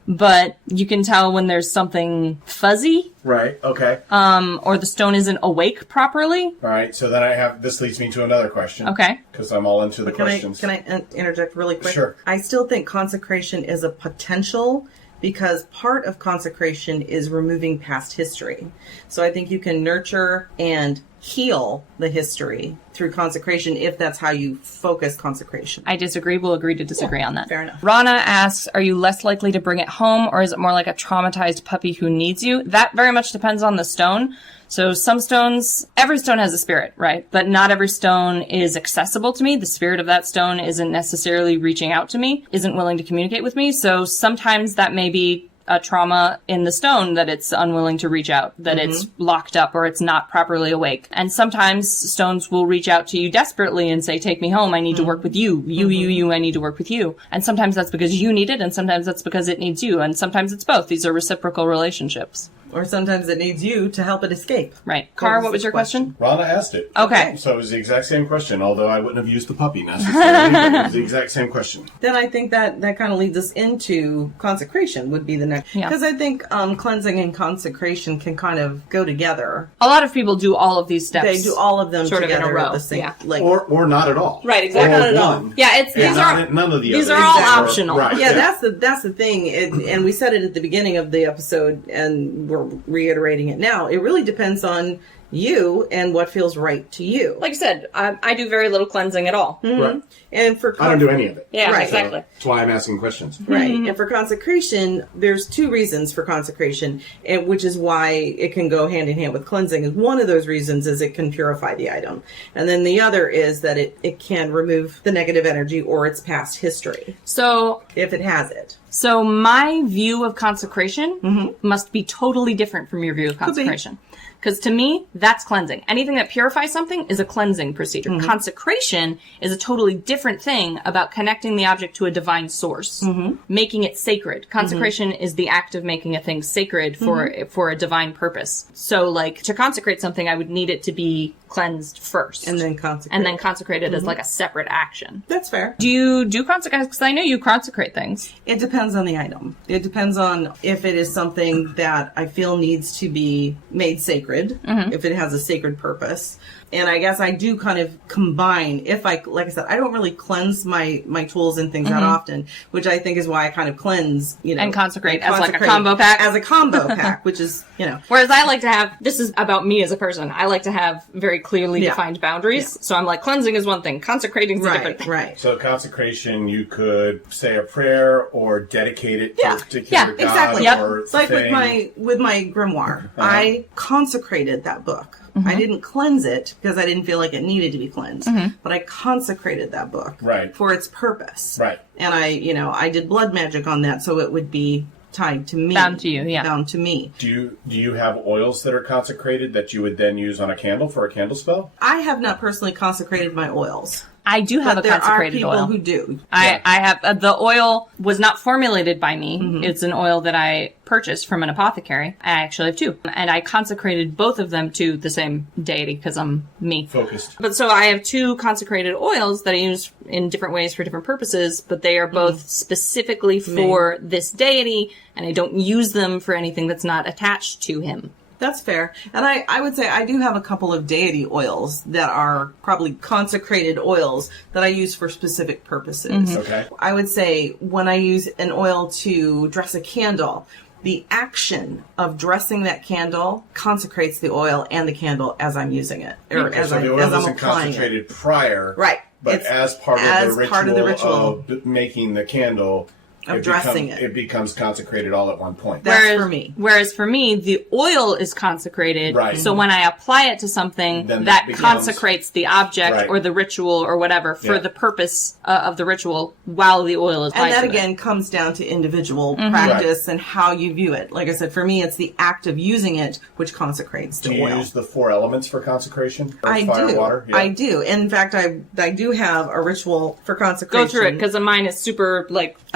But you can tell when there's something fuzzy. Right. Okay. Or the stone isn't awake properly. All right. So then this leads me to another question. Okay. Because I'm all into the questions. Can I interject really quick? Sure. I still think consecration is a potential because part of consecration is removing past history. So I think you can nurture and heal the history through consecration if that's how you focus consecration. I disagree. We'll agree to disagree on that. Fair enough. Rana asks, are you less likely to bring it home or is it more like a traumatized puppy who needs you? That very much depends on the stone. So some stones, every stone has a spirit, right? But not every stone is accessible to me. The spirit of that stone isn't necessarily reaching out to me, isn't willing to communicate with me. So sometimes that may be a trauma in the stone that it's unwilling to reach out, that it's locked up or it's not properly awake. And sometimes stones will reach out to you desperately and say, take me home. I need to work with you. You, I need to work with you. And sometimes that's because you need it and sometimes that's because it needs you. And sometimes it's both. These are reciprocal relationships. Or sometimes it needs you to help it escape. Right. Car, what was your question? Rana asked it. Okay. So it was the exact same question, although I wouldn't have used the puppy necessarily, but it was the exact same question. Then I think that kind of leads us into consecration would be the next. Because I think cleansing and consecration can kind of go together. A lot of people do all of these steps. They do all of them sort together of in a row. at the same, or not at all. Right, exactly. Or not at all. one. Yeah, None of the these others. are all optional. Right. Yeah, that's the thing, and we said it at the beginning of the episode, and we're reiterating it now. It really depends on you and what feels right to you. Like I said, I do very little cleansing at all. Right. And for I don't do any of it. Yeah, Right. exactly. So that's why I'm asking questions. Right. And for consecration, there's two reasons for consecration, and which is why it can go hand in hand with cleansing. And one of those reasons is it can purify the item. And then the other is that it can remove the negative energy or its past history. So If it has it. So my view of consecration must be totally different from your view of consecration. Because to me, that's cleansing. Anything that purifies something is a cleansing procedure. Consecration is a totally different thing about connecting the object to a divine source, making it sacred. Consecration is the act of making a thing sacred for a divine purpose. So, to consecrate something, I would need it to be cleansed first. And then consecrate. And then consecrate it as a separate action. That's fair. Do you do consecrate? Because I know you consecrate things. It depends on the item. It depends on if it is something that I feel needs to be made sacred, if it has a sacred purpose. And I guess I do kind of combine, like I said, I don't really cleanse my tools and things that often, which I think is why I kind of cleanse, and consecrate as like a combo pack. As a combo pack, which is, Whereas I like to have, this is about me as a person, I like to have very clearly defined boundaries. Yeah. So I'm like, cleansing is one thing, consecrating is a different thing. Right. So consecration, you could say a prayer or dedicate it to a particular God. Exactly. Or it's like with my grimoire, I consecrated that book. I didn't cleanse it because I didn't feel like it needed to be cleansed, but I consecrated that book for its purpose. Right. And I did blood magic on that so it would be tied to me. Bound to you, yeah. Bound to me. Do you have oils that are consecrated that you would then use on a candle for a candle spell? I have not personally consecrated my oils. I do have But a there are consecrated people oil. who do. I have the oil was not formulated by me. Mm-hmm. It's an oil that I purchased from an apothecary. I actually have two, and I consecrated both of them to the same deity because I'm me. Focused. But so I have two consecrated oils that I use in different ways for different purposes, but they are both specifically for this deity, and I don't use them for anything that's not attached to him. That's fair. And I would say I do have a couple of deity oils that are probably consecrated oils that I use for specific purposes. Okay. I would say when I use an oil to dress a candle, the action of dressing that candle consecrates the oil and the candle as I'm using it. Or Okay, as, so the oil as I'm isn't applying it. concentrated prior. Right. But It's as part of the ritual of making the candle, Of dressing it. It becomes consecrated all at one point. That's for me. Whereas for me, the oil is consecrated. Right. So when I apply it to something, Then that it becomes- consecrates the object Right. or the ritual or whatever for Yeah. the purpose of the ritual while the oil is applied And that to it. again comes down to individual Mm-hmm. practice and how you view it. Like I said, for me, it's the act of using it which consecrates the Do you oil. use the 4 elements for consecration? Earth, I fire, do. water? Yeah. I do. In fact, I do have a ritual for consecration. Go through it because mine is super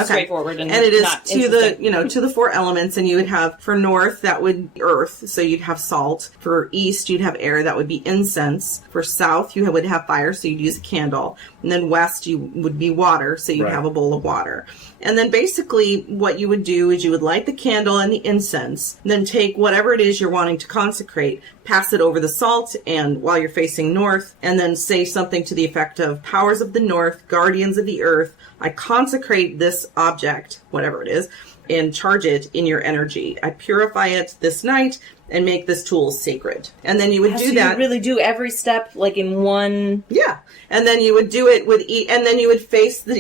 straightforward and it is not to interesting. to the 4 elements, and you would have for north that would be earth, so you'd have salt. For east you'd have air, that would be incense. For south you would have fire, so you'd use a candle. And then west you would be water, so you'd Right. have a bowl of water. And then basically what you would do is you would light the candle and the incense, then take whatever it is you're wanting to consecrate, pass it over the salt, and while you're facing north, and then say something to the effect of, powers of the north, guardians of the earth, I consecrate this object, whatever it is, and charge it in your energy. I purify it this night and make this tool sacred. And then you would do that. You really do every step like in one. Yeah. And then you would do it with and then you would face for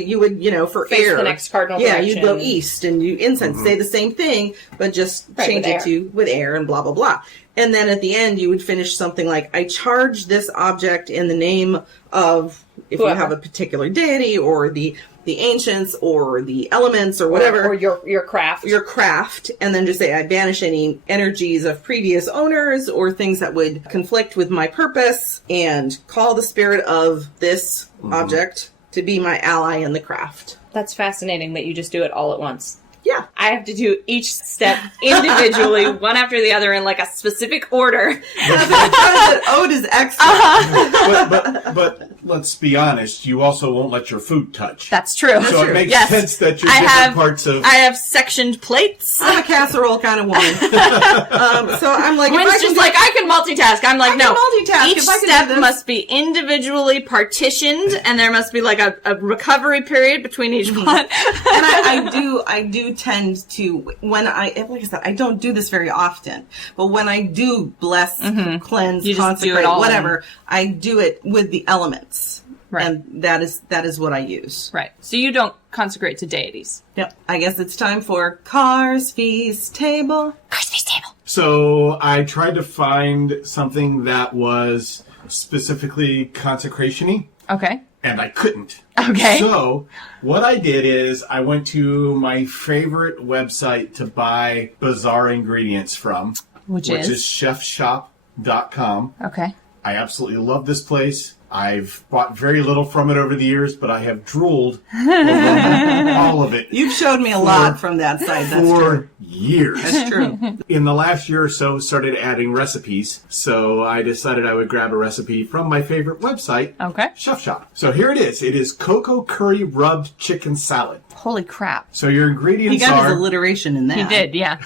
Face air. the next cardinal Yeah, direction. you'd go east and you incense, say the same thing, but just Right, change with it air. to with air and blah, blah, blah. And then at the end, you would finish something like, I charge this object in the name of, if Whoever. you have a particular deity or the ancients or the elements or whatever. Or your craft. Your craft, and then just say, I banish any energies of previous owners or things that would conflict with my purpose, and call the spirit of this object to be my ally in the craft. That's fascinating that you just do it all at once. Yeah. I have to do each step individually, one after the other, in like a specific order. That ode is excellent. But let's be honest, you also won't let your food touch. That's true. so it makes Yes. sense that you're I different have parts of... I have sectioned plates. I'm a casserole kind of woman. So I'm like, Gwen's if I can just do- like, I can multitask. I'm like, I no. can multitask. Each If I can do step this- must be individually partitioned, and there must be like a recovery period between each one. And I do tend to, when like I said, I don't do this very often, but when I do bless, cleanse, You just do it consecrate, all whatever, I do it with the elements. Right. And that is what I use. Right. So you don't consecrate to deities. Yep. I guess it's time for Cars Feast Table. Christmas table. So I tried to find something that was specifically consecration-y, Okay. and I couldn't. Okay. So what I did is I went to my favorite website to buy bizarre ingredients from, Which is is? chefshop.com. Okay. I absolutely love this place. I've bought very little from it over the years, but I have drooled over all of it You've showed me a lot from that site. That's true. for years. That's true. In the last year or so, started adding recipes. So I decided I would grab a recipe from my favorite website, Okay. Chef Shop. So here it is. It is cocoa curry rubbed chicken salad. Holy crap. So your He ingredients got his are... alliteration in that. He did, yeah.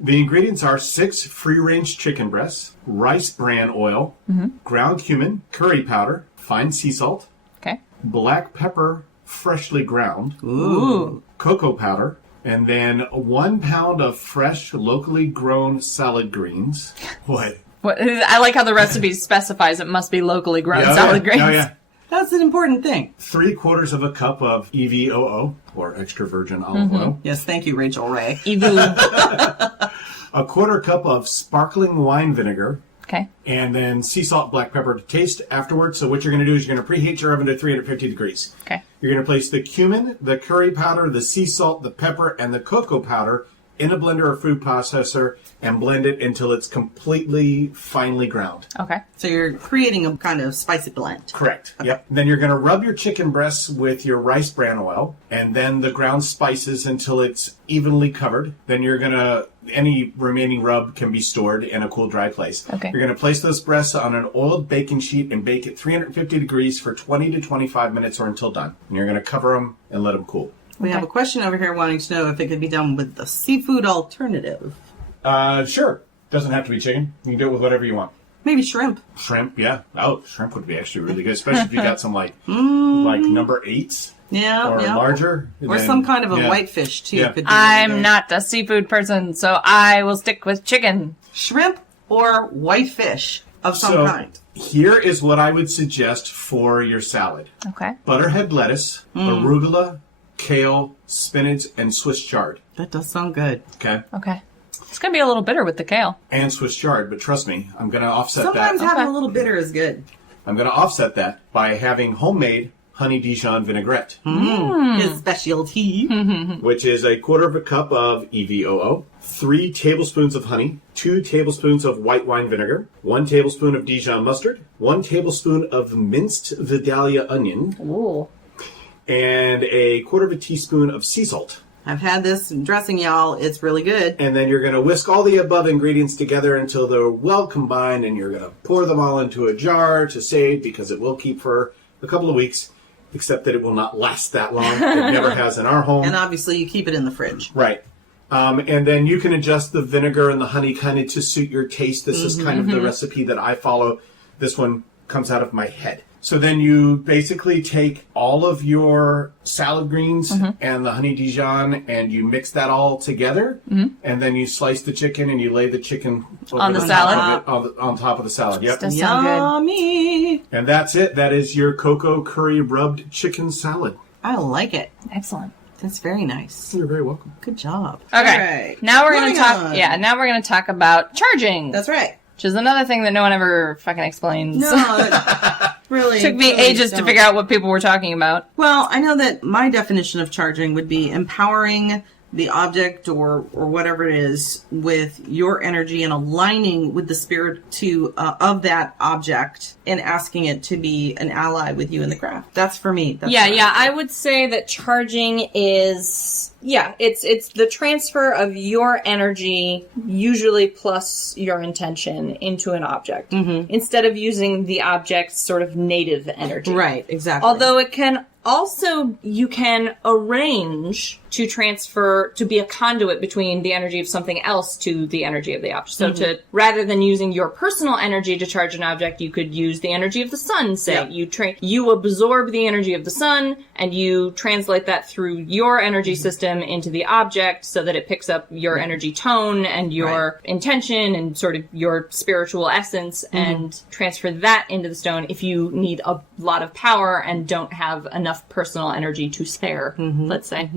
The ingredients are 6 free-range chicken breasts, rice bran oil, ground cumin, curry powder, fine sea salt, Okay. black pepper freshly ground, Ooh. cocoa powder, and then 1 pound of fresh, locally grown salad greens. What? I like how the recipe specifies it must be locally grown Yeah, salad yeah, greens. yeah, yeah. That's an important thing. 3/4 of a cup of EVOO, or extra virgin olive oil. Yes, thank you, Rachel Ray. Evu. 1/4 cup of sparkling wine vinegar. Okay. And then sea salt, black pepper to taste afterwards. So what you're going to do is you're going to preheat your oven to 350 degrees. Okay. You're going to place the cumin, the curry powder, the sea salt, the pepper, and the cocoa powder in a blender or food processor and blend it until it's completely finely ground. Okay. So you're creating a kind of spicy blend. Correct. Okay. Yep. Then you're going to rub your chicken breasts with your rice bran oil and then the ground spices until it's evenly covered. Then you're going to, any remaining rub can be stored in a cool, dry place. Okay. You're going to place those breasts on an oiled baking sheet and bake at 350 degrees for 20 to 25 minutes or until done. And you're going to cover them and let them cool. We have a question over here wanting to know if it could be done with the seafood alternative. Sure. Doesn't have to be chicken. You can do it with whatever you want. Maybe shrimp. Shrimp, yeah. Oh, shrimp would be actually really good, especially if you got some like number 8s. Yeah, or larger. Or some kind of a whitefish, too. Yeah. Could be I'm really good. not a seafood person, so I will stick with chicken. Shrimp or whitefish of some kind. Here is what I would suggest for your salad. Okay. Butterhead lettuce, arugula, kale, spinach, and Swiss chard. That does sound good. Okay? Okay. It's going to be a little bitter with the kale. And Swiss chard, but trust me, I'm going to offset Sometimes that. having Okay. a little bitter is good. I'm going to offset that by having homemade honey Dijon vinaigrette, His specialty. which is a quarter of a cup of EVOO, 3 tablespoons of honey, 2 tablespoons of white wine vinegar, 1 tablespoon of Dijon mustard, 1 tablespoon of minced Vidalia onion, Ooh. and a quarter of a teaspoon of sea salt. I've had this dressing, y'all. It's really good. And then you're going to whisk all the above ingredients together until they're well combined, and you're going to pour them all into a jar to save because it will keep for a couple of weeks, except that it will not last that long. It never has in our home. And obviously, you keep it in the fridge. Right. And then you can adjust the vinegar and the honey kind of to suit your taste. This is kind of the recipe that I follow. This one comes out of my head. So then you basically take all of your salad greens and the honey Dijon and you mix that all together. And then you slice the chicken and you lay the chicken On the top salad? of it, on top of the salad. Yep. Does sound good. Yummy. And that's it. That is your cocoa curry rubbed chicken salad. I like it. Excellent. That's very nice. You're very welcome. Good job. Okay. All right. Now we're going to Moving talk. on. Yeah. Now we're going to talk about charging. That's right. Which is another thing that no one ever fucking explains. No, really. Took me really ages to don't. figure out what people were talking about. Well, I know that my definition of charging would be empowering the object or whatever it is with your energy and aligning with the spirit to of that object and asking it to be an ally with you in the craft. That's for me. That's Yeah, what yeah. I would say that charging is, it's the transfer of your energy, usually plus your intention, into an object. Instead of using the object's sort of native energy. Right, exactly. Although it can also, you can arrange to transfer, to be a conduit between the energy of something else to the energy of the object. So rather than using your personal energy to charge an object, you could use the energy of the sun, say. Yep. You absorb the energy of the sun, and you translate that through your energy system into the object so that it picks up your energy tone and your intention and sort of your spiritual essence and transfer that into the stone if you need a lot of power and don't have enough personal energy to spare, let's say.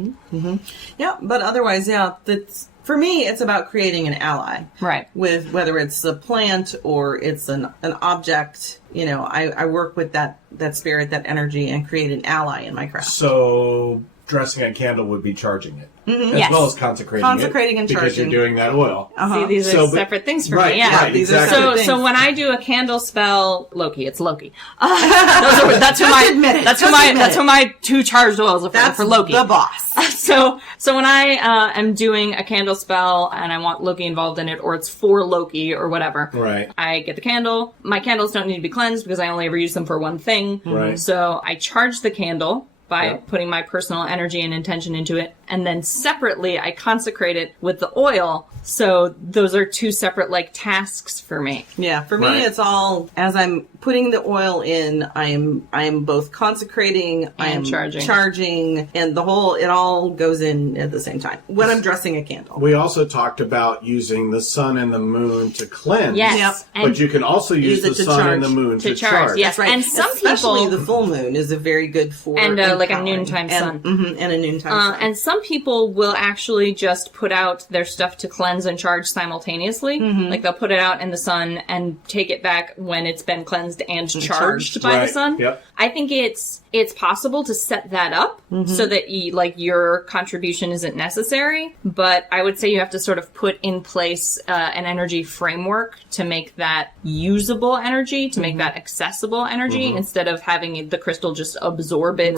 Yeah, but otherwise, that's, for me, it's about creating an ally. Right. With whether it's a plant or it's an object, I work with that spirit, that energy, and create an ally in my craft. So dressing a candle would be charging it. As Yes. well as consecrating Consecrating it. and because charging. you're doing that oil. See, these are So, but- separate things for right, me. Yeah, right, these are exactly. separate So things. when I do a candle spell, Loki, it's Loki. That's who my admit it. that's Just who my admit that's it. who my 2 charged oils are That's for Loki. the boss. So when I am doing a candle spell and I want Loki involved in it, or it's for Loki or whatever, Right. I get the candle. My candles don't need to be cleansed because I only ever use them for one thing. Right. So I charge the candle by Yeah. putting my personal energy and intention into it, and then separately I consecrate it with the oil. So those are 2 separate tasks for me. Yeah, for me, Right. it's all as I'm putting the oil in, I am both consecrating, I am charging, and it all goes in at the same time when I'm dressing a candle. We also talked about using the sun and the moon to cleanse. Yes. Yep. But you can also use the sun and the moon to charge. Yes, Right. and some Especially people... the full moon is a very good for And like a empowering. noontime sun. And a noontime sun. And some people will actually just put out their stuff to cleanse and charge simultaneously. Like they'll put it out in the sun and take it back when it's been cleansed and charged by the sun. Yep. I think it's possible to set that up so that your contribution isn't necessary. But I would say you have to sort of put in place an energy framework to make that usable energy, to make that accessible energy, instead of having the crystal just absorb it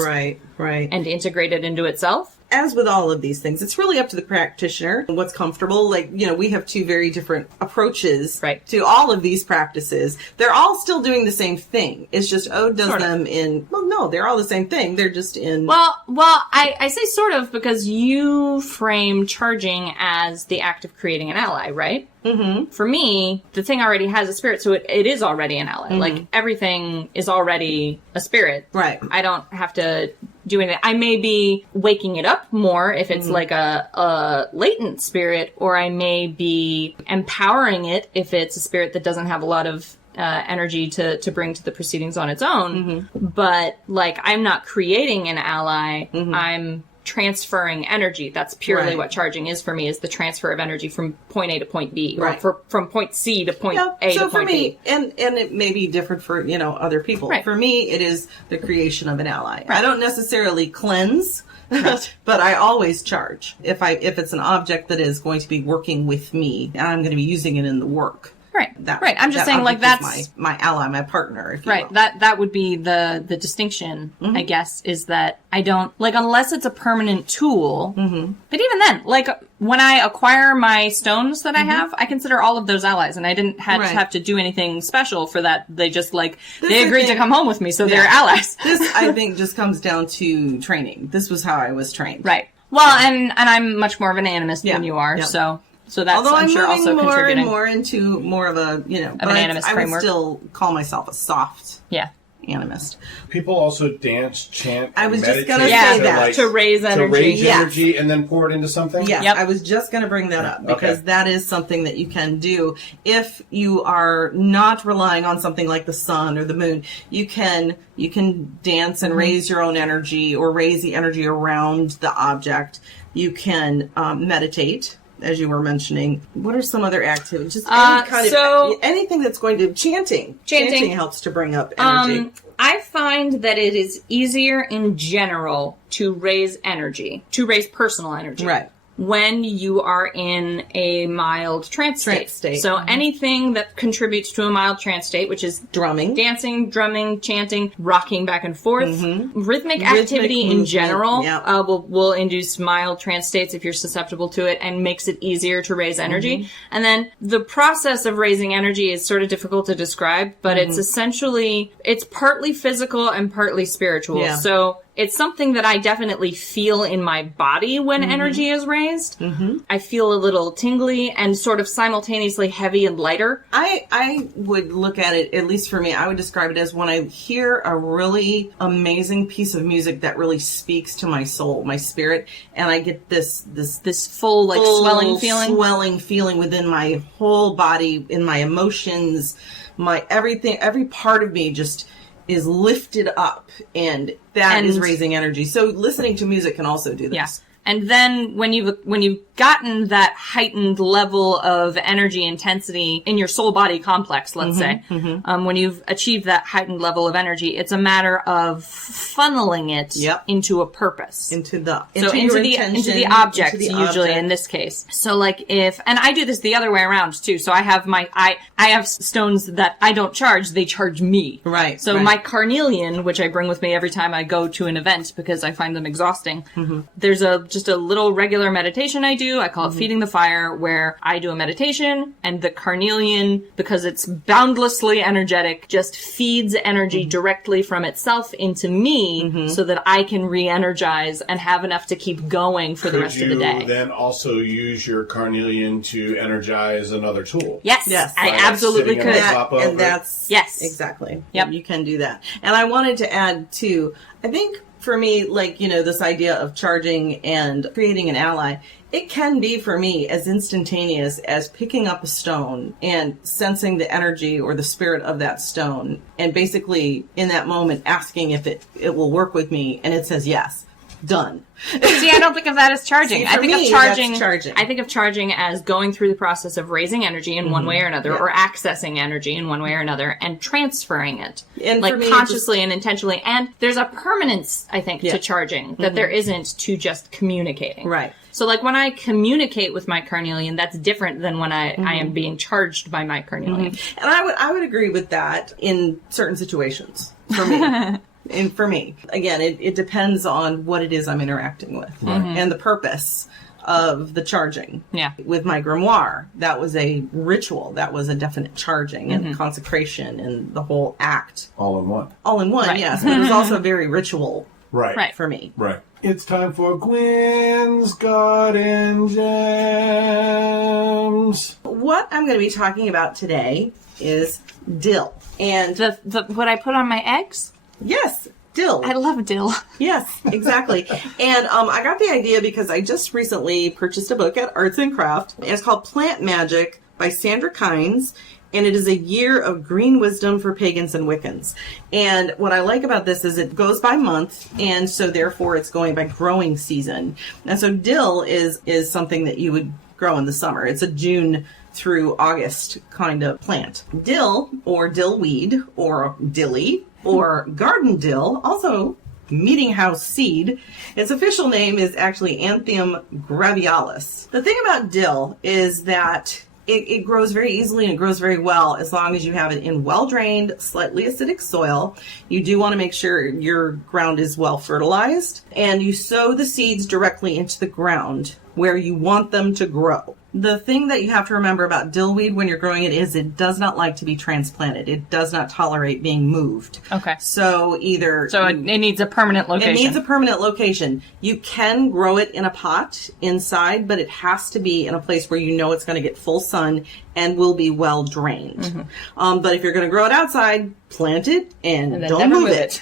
Right. and integrate it into itself. As with all of these things, it's really up to the practitioner what's comfortable. Like, we have two very different approaches to all of these practices. They're all still doing the same thing. It's just Ode does them in, well, no, they're all the same thing. They're just in... Well, I say sort of because you frame charging as the act of creating an ally, right? Mm-hmm. For me, the thing already has a spirit, so it is already an ally. Like, everything is already a spirit. Right. I don't have to do anything. I may be waking it up more if it's like a latent spirit, or I may be empowering it if it's a spirit that doesn't have a lot of energy to bring to the proceedings on its own. But, like, I'm not creating an ally. I'm transferring energy. That's purely what charging is for me, is the transfer of energy from point A to point B, or from point C to point A to point B. And it may be different for, other people. Right. For me, it is the creation of an ally. I don't necessarily cleanse, but I always charge. If it's an object that is going to be working with me, and I'm going to be using it in the work. Right. I'm just saying, like, that's my ally, my partner, if you will. That would be the distinction, I guess, is that I don't, like, unless it's a permanent tool. But even then, like, when I acquire my stones that I have, I consider all of those allies, and I didn't have to do anything special for that. They just, they agreed to come home with me, so they're allies. This, I think, just comes down to training. This was how I was trained. Right. Well, and I'm much more of an animist than you are, so that's, although I'm sure, also more contributing. and more into more of a, an animist I framework. would still call myself a soft animist. People also dance, chant, I was meditate just going to say that. To raise energy. To raise energy and then pour it into something? Yes, I was just going to bring that up because that is something that you can do if you are not relying on something like the sun or the moon. You can dance and raise your own energy, or raise the energy around the object. You can meditate, as you were mentioning. What are some other activities? Just any kind of anything that's going to chanting. Chanting helps to bring up energy. I find that it is easier in general to raise energy, to raise personal energy. Right. When you are in a mild trance state. So anything that contributes to a mild trance state, which is drumming, dancing, drumming, chanting, rocking back and forth, rhythmic activity in general will induce mild trance states if you're susceptible to it, and makes it easier to raise energy. And then the process of raising energy is sort of difficult to describe, but it's essentially, it's partly physical and partly spiritual. Yeah. So it's something that I definitely feel in my body when energy is raised. I feel a little tingly and sort of simultaneously heavy and lighter. I would look at it, at least for me, I would describe it as when I hear a really amazing piece of music that really speaks to my soul, my spirit, and I get this full swelling feeling within my whole body, in my emotions, my everything, every part of me just is lifted up, and that is raising energy. So listening to music can also do this. Yeah. And then when you've gotten that heightened level of energy intensity in your soul body complex, let's say, when you've achieved that heightened level of energy, it's a matter of funneling it into a purpose. Into the object, usually in this case. So like and I do this the other way around too. So I have I have stones that I don't charge, they charge me. Right. So my carnelian, which I bring with me every time I go to an event because I find them exhausting, there's a just a little regular meditation I do. I call it Feeding the Fire, where I do a meditation, and the carnelian, because it's boundlessly energetic, just feeds energy directly from itself into me so that I can re-energize and have enough to keep going for the rest of the day. Could you then also use your carnelian to energize another tool? Yes, Yes. I Like absolutely sitting on could. the top of And it? that's Yes. exactly. Yep. You can do that. And I wanted to add too, I think for me, like, this idea of charging and creating an ally, it can be for me as instantaneous as picking up a stone and sensing the energy or the spirit of that stone, and basically in that moment asking if it will work with me, and it says yes. Done. See, I don't think of that as charging. See, I for think me, of charging. that's charging. I think of charging as going through the process of raising energy in one way or another, or accessing energy in one way or another, and transferring it, And like for me, consciously and intentionally. And there's a permanence, I think, Yeah. to charging that there isn't to just communicating. Right. So, like when I communicate with my carnelian, that's different than when I am being charged by my carnelian. And I would agree with that in certain situations for me. And for me, again, it depends on what it is I'm interacting with and the purpose of the charging. Yeah. With my grimoire, that was a ritual. That was a definite charging and consecration and the whole act. All in one. All in one, Right. yes. But it was also very ritual Right. Right. for me. Right. It's time for Gwyn's Garden Gems. What I'm going to be talking about today is dill. And The what I put on my eggs? yes, dill. I love dill. Yes, exactly. And I got the idea because I just recently purchased a book at Arts and Craft. It's called Plant Magic by Sandra Kynes, and it is a year of green wisdom for pagans and Wiccans. And what I like about this is it goes by month, and so therefore it's going by growing season. And so dill is something that you would grow in the summer. It's a June through August kind of plant. Dill, or dill weed, or dilly, or garden dill, also meeting house seed. Its official name is actually Anthium gravialis. The thing about dill is that it grows very easily and it grows very well as long as you have it in well-drained, slightly acidic soil. You do want to make sure your ground is well fertilized, and you sow the seeds directly into the ground where you want them to grow. The thing that you have to remember about dillweed when you're growing it is it does not like to be transplanted. It does not tolerate being moved. Okay. So either... So it needs a permanent location. It needs a permanent location. You can grow it in a pot inside, but it has to be in a place where you know it's going to get full sun and will be well drained. But if you're going to grow it outside, plant it and then don't never move move it.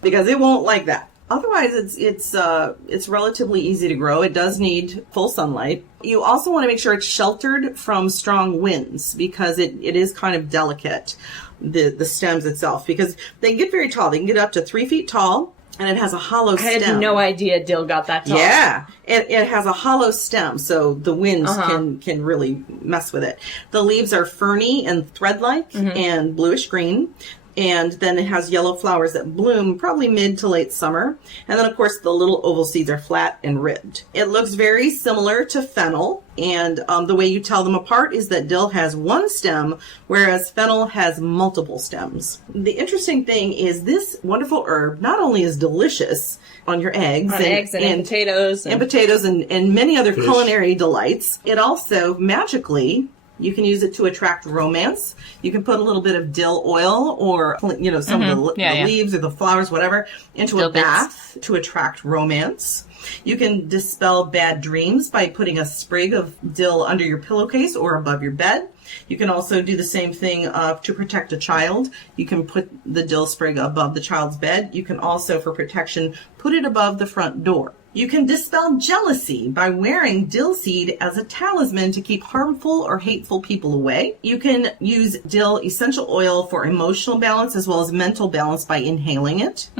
Because it won't like that. Otherwise, it's relatively easy to grow. It does need full sunlight. You also want to make sure it's sheltered from strong winds because it is kind of delicate, the stems itself, because they can get very tall. They can get up to 3 feet tall, and it has a hollow stem. I had no idea dill got that tall. Yeah, it has a hollow stem, so the winds can really mess with it. The leaves are ferny and thread-like and bluish green. And then it has yellow flowers that bloom probably mid to late summer. And then, of course, the little oval seeds are flat and ribbed. It looks very similar to fennel. And the way you tell them apart is that dill has one stem, whereas fennel has multiple stems. The interesting thing is this wonderful herb not only is delicious on your eggs, and potatoes. and potatoes and many other culinary delights, it also magically... You can use it to attract romance. You can put a little bit of dill oil or, some of the leaves or the flowers, whatever, into Dill a bath to attract romance. You can dispel bad dreams by putting a sprig of dill under your pillowcase or above your bed. You can also do the same thing to protect a child. You can put the dill sprig above the child's bed. You can also, for protection, put it above the front door. You can dispel jealousy by wearing dill seed as a talisman to keep harmful or hateful people away. You can use dill essential oil for emotional balance as well as mental balance by inhaling it.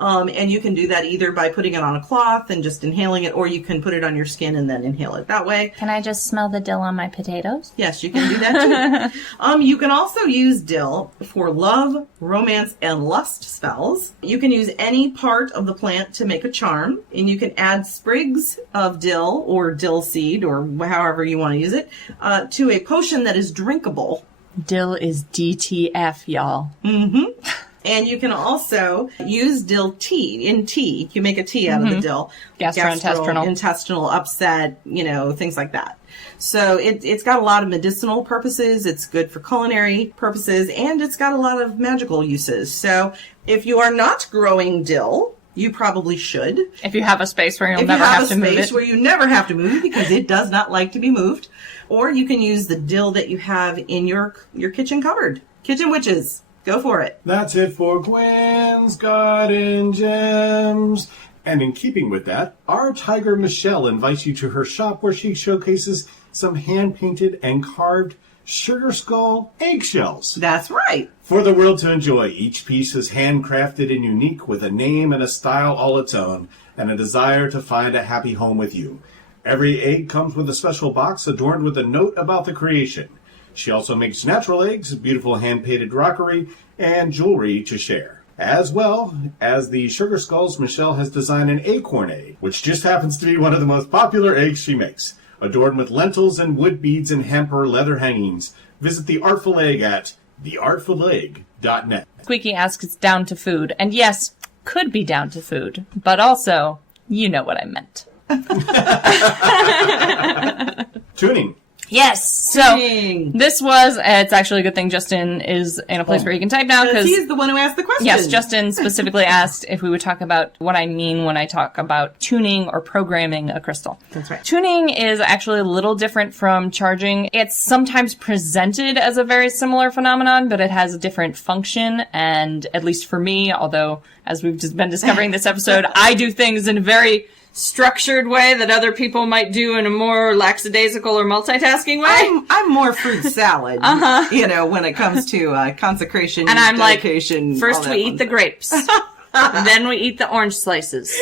And you can do that either by putting it on a cloth and just inhaling it, or you can put it on your skin and then inhale it that way. Can I just smell the dill on my potatoes? Yes, you can do that too. You can also use dill for love, romance, and lust spells. You can use any part of the plant to make a charm, and you can add sprigs of dill or dill seed, or however you want to use it, to a potion that is drinkable. Dill is DTF, y'all. And you can also use dill tea in tea. You make a tea out of the dill. Gastrointestinal upset, things like that. So it's got a lot of medicinal purposes. It's good for culinary purposes, and it's got a lot of magical uses. So if you are not growing dill, you probably should. If you have a space where you'll never have to move it. If you have a space where you never have to move it because it does not like to be moved. Or you can use the dill that you have in your kitchen cupboard. Kitchen witches. Go for it. That's it for Gwyn's Garden Gems. And in keeping with that, our tiger Michelle invites you to her shop where she showcases some hand-painted and carved sugar skull eggshells. That's right. For the world to enjoy, each piece is handcrafted and unique with a name and a style all its own and a desire to find a happy home with you. Every egg comes with a special box adorned with a note about the creation. She also makes natural eggs, beautiful hand-painted rockery, and jewelry to share. As well as the sugar skulls, Michelle has designed an acorn egg, which just happens to be one of the most popular eggs she makes. Adorned with lentils and wood beads and hamper leather hangings. Visit The Artful Egg at theartfulegg.net. Squeaky asks down to food. And yes, could be down to food. But also, you know what I meant. Tuning. Yes. So this was, it's actually a good thing Justin is in a place where he can type now. Because he's the one who asked the question. Yes, Justin specifically asked if we would talk about what I mean when I talk about tuning or programming a crystal. That's right. Tuning is actually a little different from charging. It's sometimes presented as a very similar phenomenon, but it has a different function. And at least for me, although as we've just been discovering this episode, I do things in a very structured way that other people might do in a more lackadaisical or multitasking way. I'm more fruit salad, when it comes to consecration, and I'm dedication. Like, first we eat the grapes, then we eat the orange slices,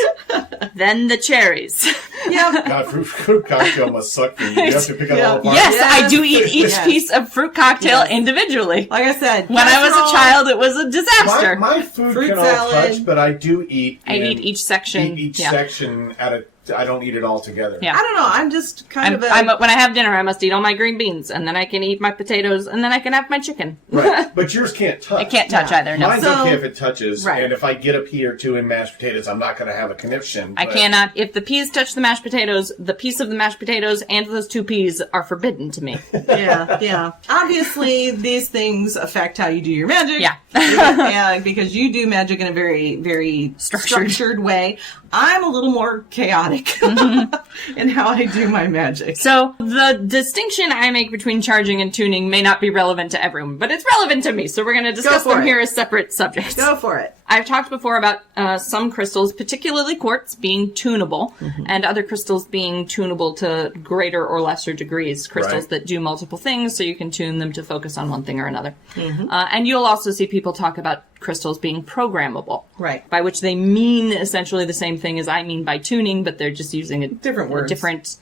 then the cherries. Yeah. God, fruit cocktail must suck for you. You have to pick it all apart. Yes, I do eat each piece of fruit cocktail individually. Like I said, when I was a child, it was a disaster. My food fruit can salad. all touch, but I do eat. I eat each section. Each section at a. I don't eat it all together. Yeah. I don't know. I'm just kind of when I have dinner, I must eat all my green beans, and then I can eat my potatoes, and then I can have my chicken. Right. But yours can't touch. It can't touch either, no. Mine's okay if it touches, right. And if I get a pea or two in mashed potatoes, I'm not going to have a conniption. I cannot. If the peas touch the mashed potatoes, the piece of the mashed potatoes and those two peas are forbidden to me. Yeah. Obviously, these things affect how you do your magic. Yeah. Because you do magic in a very, very structured way. I'm a little more chaotic in how I do my magic. So the distinction I make between charging and tuning may not be relevant to everyone, but it's relevant to me. So we're going to discuss them here as separate subjects. Go for it. I've talked before about some crystals, particularly quartz, being tunable, and other crystals being tunable to greater or lesser degrees. Crystals that do multiple things, so you can tune them to focus on one thing or another. And you'll also see people talk about crystals being programmable. Right. By which they mean essentially the same thing as I mean by tuning, but they're just using a different words.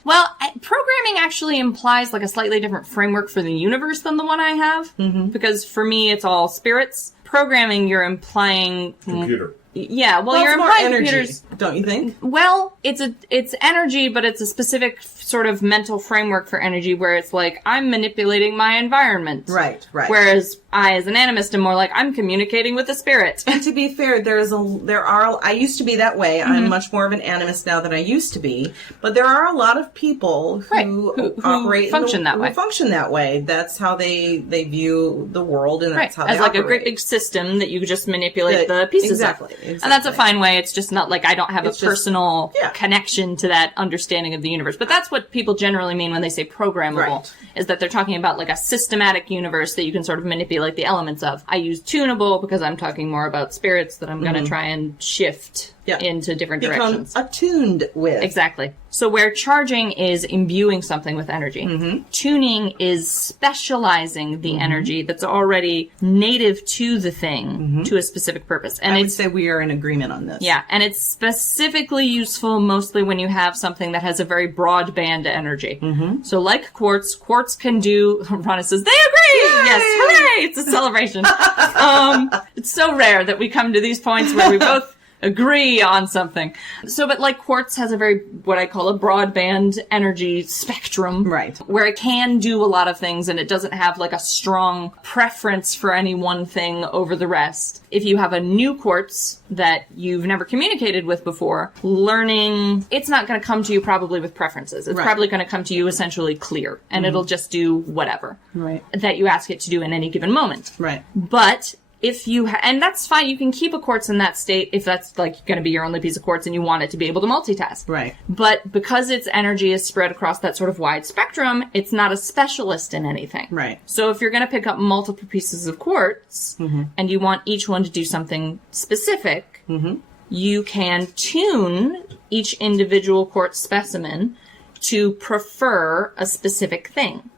Well, programming actually implies like a slightly different framework for the universe than the one I have. Because for me, it's all spirits. Programming, you're implying computer. Yeah, well, you're implying energy, computers. Don't you think? Well, it's energy, but it's a specific sort of mental framework for energy where it's like, I'm manipulating my environment. Right. Whereas I, as an animist, am more like, I'm communicating with the spirit. And to be fair, I used to be that way. I'm much more of an animist now than I used to be. But there are a lot of people who operate function that way. Who function that way. That's how they view the world, and that's how they as like operate. A great big system that you just manipulate the pieces of. And that's a fine way. It's just not like I don't have a personal connection to that understanding of the universe. But that's what people generally mean when they say programmable, is that they're talking about like a systematic universe that you can sort of manipulate the elements of. I use tunable because I'm talking more about spirits that I'm going to try and shift into different directions. Become attuned with. Exactly. So where charging is imbuing something with energy, tuning is specializing the energy that's already native to the thing to a specific purpose. And I would say we are in agreement on this. Yeah, and it's specifically useful mostly when you have something that has a very broad band energy. So like quartz can do, Rana says, they agree! Yay! Yes, hooray! It's a celebration. It's so rare that we come to these points where we both agree on something. So, but like quartz has a very, what I call a broadband energy spectrum. Right. Where it can do a lot of things and it doesn't have like a strong preference for any one thing over the rest. If you have a new quartz that you've never communicated with before, learning, it's not going to come to you probably with preferences. It's probably going to come to you essentially clear, and it'll just do whatever that you ask it to do in any given moment. Right. But if you, and that's fine, you can keep a quartz in that state if that's like going to be your only piece of quartz and you want it to be able to multitask. Right. But because its energy is spread across that sort of wide spectrum, it's not a specialist in anything. Right. So if you're going to pick up multiple pieces of quartz and you want each one to do something specific, you can tune each individual quartz specimen to prefer a specific thing.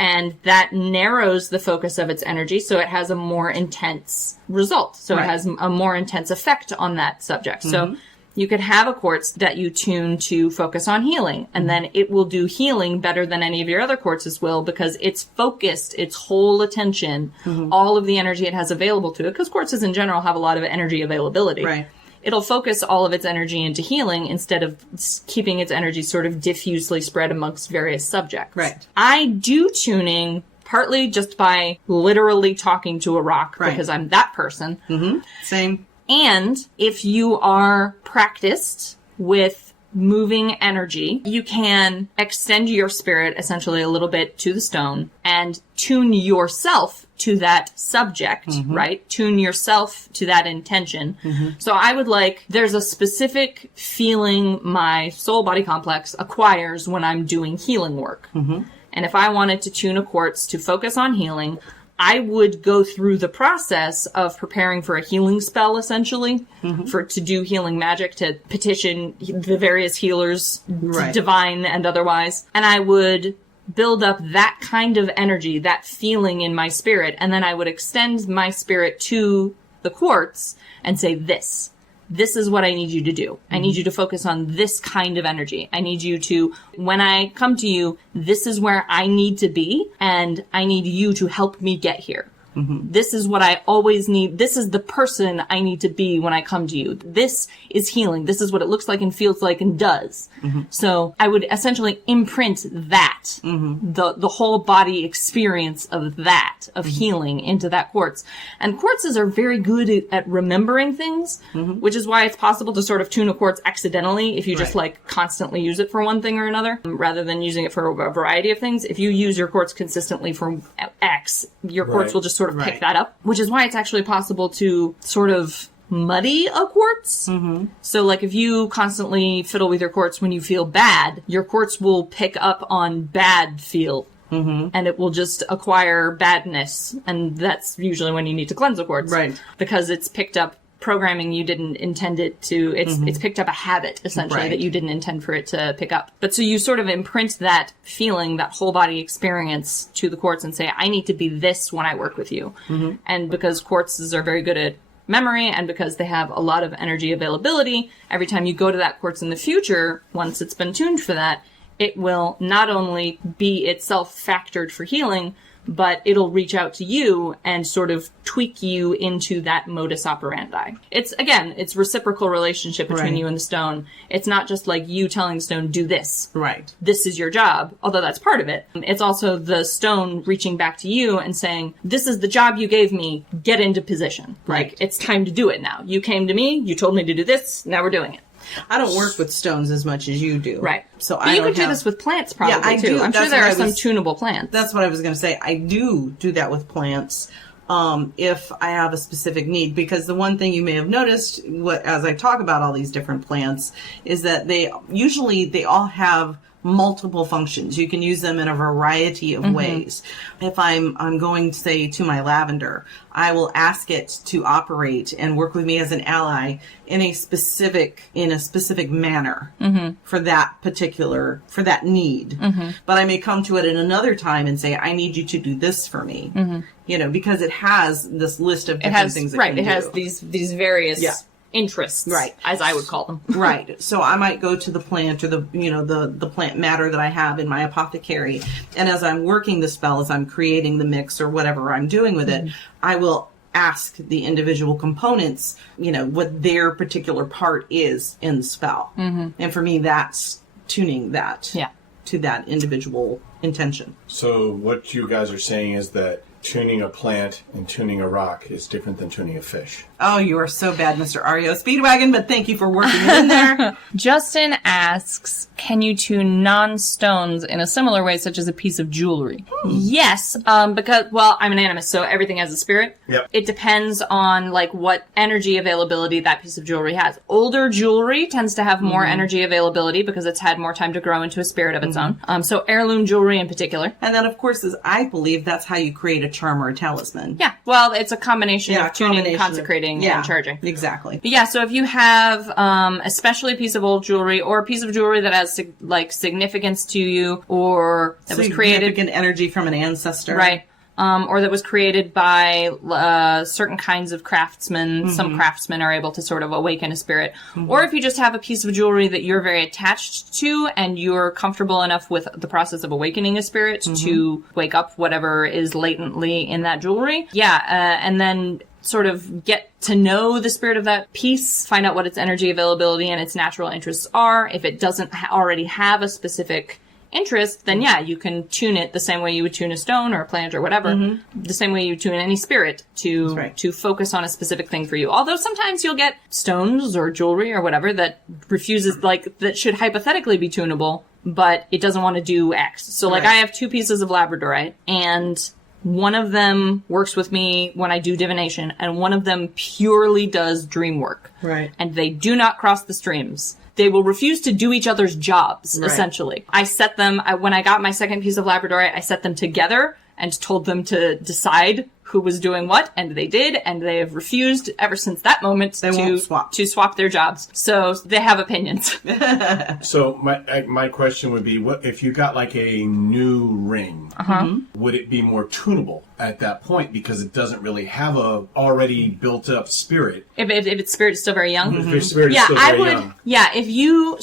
And that narrows the focus of its energy, so it has a more intense result. So it has a more intense effect on that subject. So you could have a quartz that you tune to focus on healing, and then it will do healing better than any of your other quartzes will because it's focused, its whole attention, all of the energy it has available to it, because quartzes in general have a lot of energy availability. Right. It'll focus all of its energy into healing instead of keeping its energy sort of diffusely spread amongst various subjects. Right. I do tuning partly just by literally talking to a rock because I'm that person. Same. And if you are practiced with moving energy, you can extend your spirit essentially a little bit to the stone and tune yourself to that subject, right? Tune yourself to that intention. So I would there's a specific feeling my soul body complex acquires when I'm doing healing work. And if I wanted to tune a quartz to focus on healing, I would go through the process of preparing for a healing spell, essentially, to do healing magic, to petition the various healers, divine and otherwise. And I would build up that kind of energy, that feeling in my spirit, and then I would extend my spirit to the quartz and say, this is what I need you to do. I need you to focus on this kind of energy. I need you to, when I come to you, this is where I need to be, and I need you to help me get here. This is what I always need. This is the person I need to be when I come to you. This is healing. This is what it looks like and feels like and does. So I would essentially imprint that, the whole body experience of that, of healing into that quartz. And quartzes are very good at remembering things, which is why it's possible to sort of tune a quartz accidentally if you just constantly use it for one thing or another, rather than using it for a variety of things. If you use your quartz consistently for X, your quartz will just sort of pick that up, which is why it's actually possible to sort of muddy a quartz. So like if you constantly fiddle with your quartz when you feel bad, your quartz will pick up on bad feel. And it will just acquire badness. And that's usually when you need to cleanse a quartz. Right. Because it's picked up programming you didn't intend it to. It's picked up a habit, essentially, that you didn't intend for it to pick up. But so you sort of imprint that feeling, that whole body experience to the quartz and say, I need to be this when I work with you. And because quartzes are very good at memory, and because they have a lot of energy availability, every time you go to that quartz in the future, once it's been tuned for that, it will not only be itself factored for healing, but it'll reach out to you and sort of tweak you into that modus operandi. It's reciprocal relationship between you and the stone. It's not just like you telling the stone, do this. Right. This is your job, although that's part of it. It's also the stone reaching back to you and saying, this is the job you gave me, get into position. Right. Like, it's time to do it now. You came to me, you told me to do this, now we're doing it. I don't work with stones as much as you do. Right. So you could do this with plants probably too. I'm sure there are some tunable plants. That's what I was going to say. I do that with plants if I have a specific need. Because the one thing you may have noticed as I talk about all these different plants is that they all have multiple functions. You can use them in a variety of ways. If I'm going, say, to my lavender, I will ask it to operate and work with me as an ally in a specific manner for that need. But I may come to it at another time and say, I need you to do this for me. Because it has this list of different things it can do. It has these various interests, as I would call them. Right. So I might go to the plant or the plant matter that I have in my apothecary, and as I'm working the spell, as I'm creating the mix or whatever I'm doing with it, I will ask the individual components, what their particular part is in the spell. Mm-hmm. And for me, that's tuning that to that individual intention. So what you guys are saying is that tuning a plant and tuning a rock is different than tuning a fish. Oh, you are so bad, Mr. REO Speedwagon, but thank you for working it in there. Justin asks, can you tune non-stones in a similar way, such as a piece of jewelry? Yes, because, I'm an animist, so everything has a spirit. Yep. It depends on, what energy availability that piece of jewelry has. Older jewelry tends to have more energy availability because it's had more time to grow into a spirit of its own. So heirloom jewelry in particular. And then, of course, I believe that's how you create a charm or a talisman. Yeah, well, it's a combination of tuning, consecrating, and charging. Exactly. But yeah, so if you have especially a piece of old jewelry or a piece of jewelry that has significance to you, or that was created, significant energy from an ancestor, right? Or that was created by certain kinds of craftsmen. Mm-hmm. Some craftsmen are able to sort of awaken a spirit. Mm-hmm. Or if you just have a piece of jewelry that you're very attached to and you're comfortable enough with the process of awakening a spirit to wake up whatever is latently in that jewelry. Yeah, and then sort of get to know the spirit of that piece, find out what its energy availability and its natural interests are. If it doesn't already have a specific interest, then you can tune it the same way you would tune a stone or a plant or whatever, the same way you tune any spirit to focus on a specific thing for you. Although sometimes you'll get stones or jewelry or whatever that refuses, that should hypothetically be tunable, but it doesn't want to do X. So I have 2 pieces of labradorite, and one of them works with me when I do divination, and one of them purely does dream work. Right. And they do not cross the streams. They will refuse to do each other's jobs, essentially. I set them, when I got my second piece of labradorite, I set them together and told them to decide who was doing what, and they did, and they have refused ever since that moment to swap their jobs. So they have opinions. So my question would be, what if you got a new ring? Would it be more tunable at that point because it doesn't really have a already built up spirit? If its spirit is still very young, if its spirit is still very young. Yeah, if you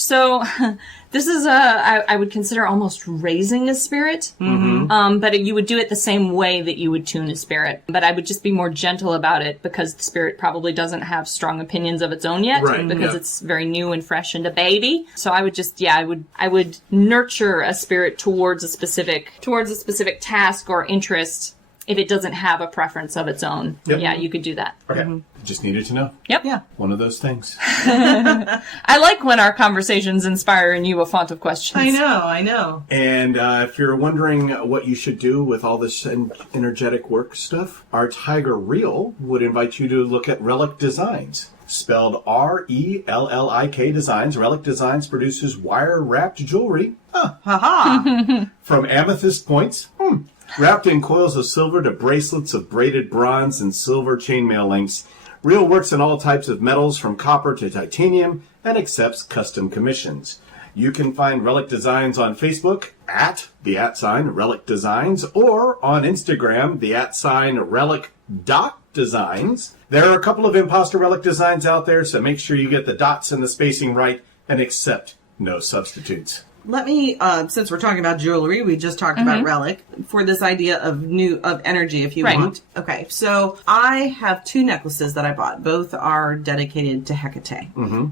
this is I would consider almost raising a spirit, but you would do it the same way that you would tune a spirit. But I would just be more gentle about it because the spirit probably doesn't have strong opinions of its own yet, because it's very new and fresh and a baby. So I would just, I would nurture a spirit towards a specific task or interest. If it doesn't have a preference of its own, you could do that. Okay. Just needed to know. Yep. Yeah. One of those things. I like when our conversations inspire in you a font of questions. I know. And if you're wondering what you should do with all this energetic work stuff, our Tiger Reel would invite you to look at Relic Designs. Spelled RELLIK Designs. Relic Designs produces wire-wrapped jewelry. From amethyst points. Wrapped in coils of silver to bracelets of braided bronze and silver chainmail links. Reel works in all types of metals from copper to titanium and accepts custom commissions. You can find Relic Designs on Facebook at the @Relic Designs or on Instagram, the @Relic.Designs. There are a couple of imposter Relic Designs out there, so make sure you get the dots and the spacing right and accept no substitutes. Let me, since we're talking about jewelry, we just talked about relic, for this idea of energy, if you want. Okay, so I have 2 necklaces that I bought. Both are dedicated to Hecate,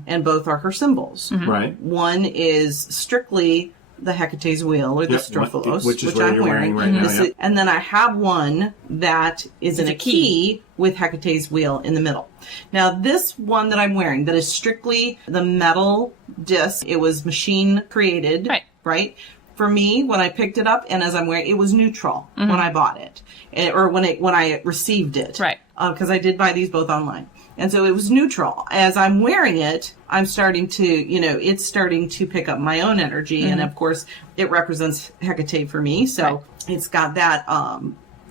and both are her symbols. Right. One is strictly the Hecate's wheel, or the Strophilos, which I'm you're wearing right now. Yep. And then I have one that is in a key with Hecate's wheel in the middle. Now, this one that I'm wearing, that is strictly the metal disc, it was machine created, right? For me, when I picked it up and as I'm wearing it, was neutral when I bought it, or when I received it, right? Because I did buy these both online. And so it was neutral. As I'm wearing it, I'm starting to, it's starting to pick up my own energy. And of course, it represents Hecate for me. So it's got that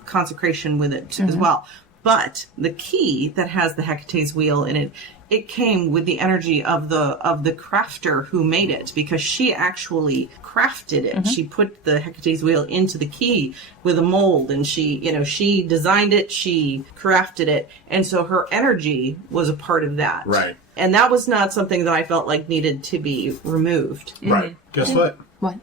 consecration with it as well. But the key that has the Hecate's wheel in it, it came with the energy of the crafter who made it, because she actually crafted it. She put the Hecate's wheel into the key with a mold, and she designed it, she crafted it, and so her energy was a part of that. Right. And that was not something that I felt like needed to be removed. Right. Guess what? What?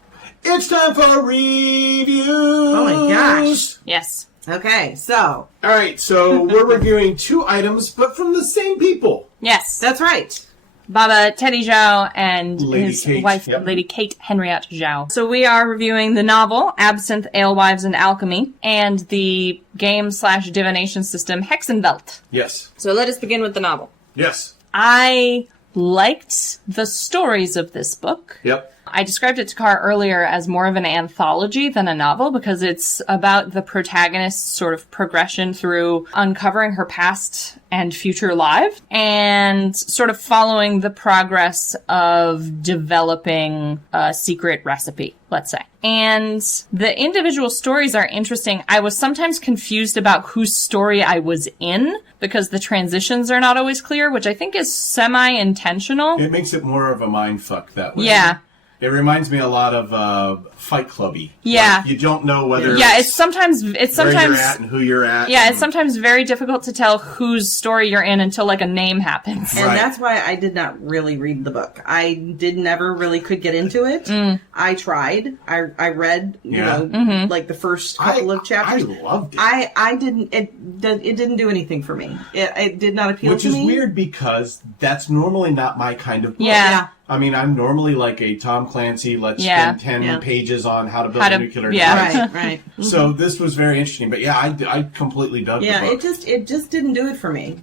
It's time for reviews. Oh my gosh. Yes. Okay, so All right, so we're reviewing 2 items, but from the same people. Yes. that's right. Baba Teddy Zhao and Lady his Kate, wife, yep. Lady Kate Henriette Zhao. So we are reviewing the novel Absinthe, Alewives, and Alchemy, and the game/divination system Hexenwelt. Yes. So let us begin with the novel. Yes. I liked the stories of this book. Yep. I described it to Car earlier as more of an anthology than a novel because it's about the protagonist's sort of progression through uncovering her past and future life and sort of following the progress of developing a secret recipe, let's say. And the individual stories are interesting. I was sometimes confused about whose story I was in because the transitions are not always clear, which I think is semi-intentional. It makes it more of a mind fuck that way. Yeah. It reminds me a lot of Fight Clubby. Yeah. Like, you don't know whether It's sometimes where you're at and who you're at. Yeah, it's sometimes very difficult to tell whose story you're in until like a name happens. And Right. that's why I did not really read the book. I never really could get into it. I tried. I read, you know, like the first couple of chapters. I loved it. I didn't. It didn't do anything for me. It did not appeal Which to is me. weird because that's normally not my kind of book. Yeah. I mean, I'm normally like a Tom Clancy, let's Yeah. spend 10 pages on how to build How to- a nuclear yeah. device. Right. So this was very interesting. But yeah, I completely dug Yeah. the book. It just didn't do it for me.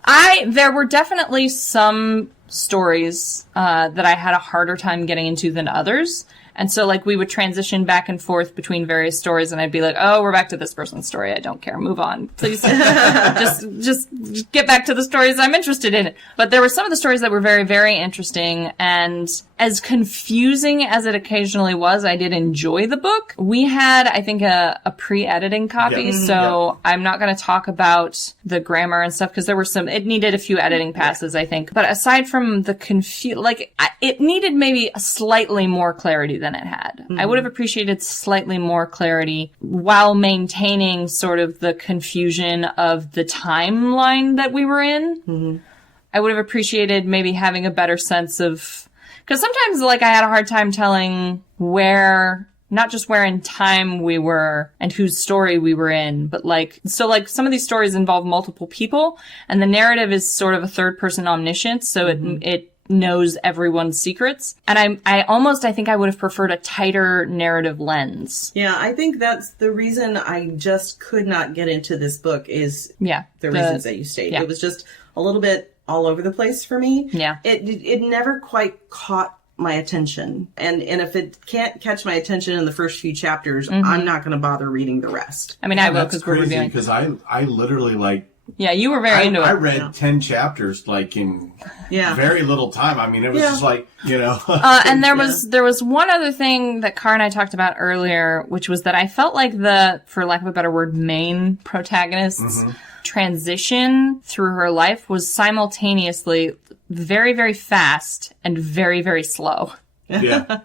There were definitely some stories that I had a harder time getting into than others. And so, like, we would transition back and forth between various stories, and I'd be like, oh, we're back to this person's story. I don't care. Move on. Please. just get back to the stories I'm interested in. But there were some of the stories that were very, very interesting, and as confusing as it occasionally was, I did enjoy the book. We had, I think, a pre-editing copy, Yep. so I'm not going to talk about the grammar and stuff, because there were it needed a few editing passes, I think. But aside from the it needed maybe a slightly more clarity than it had. I would have appreciated slightly more clarity while maintaining sort of the confusion of the timeline that we were in. I would have appreciated maybe having a better sense of, because sometimes like I had a hard time telling not just where in time we were and whose story we were in, but so some of these stories involve multiple people and the narrative is sort of a third person omniscient. So it knows everyone's secrets. And I think I would have preferred a tighter narrative lens. Yeah, I think that's the reason I just could not get into this book is the reasons that you state. Yeah. It was just a little bit all over the place for me. Yeah. It never quite caught my attention. And if it can't catch my attention in the first few chapters, I'm not going to bother reading the rest. I mean, I will That's because we're crazy reviewing. because I literally Yeah, you were very into it. I read 10 chapters in very little time. I mean, it was just And there was one other thing that Car and I talked about earlier, which was that I felt like for lack of a better word, main protagonist's transition through her life was simultaneously very, very fast and very, very slow. Yeah.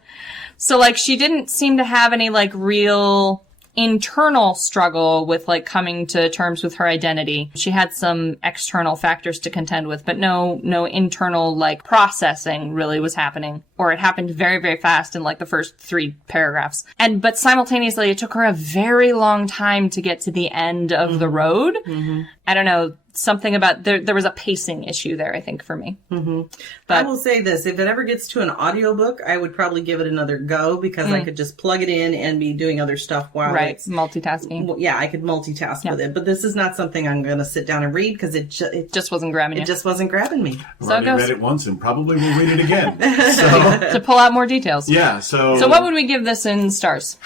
So she didn't seem to have any real internal struggle with coming to terms with her identity. She had some external factors to contend with, but no internal processing really was happening, or it happened very, very fast in the first 3 paragraphs. But simultaneously it took her a very long time to get to the end of the road. I don't know, something about there was a pacing issue there, I think, for me. But I will say this, if it ever gets to an audiobook, I would probably give it another go because I could just plug it in and be doing other stuff while it's multitasking. Well, yeah, I could multitask with it, but this is not something I'm going to sit down and read because it just wasn't grabbing you. It just wasn't grabbing me. I've So it already goes. read it once and probably will read it again. To pull out more details. Yeah, so what would we give this in stars?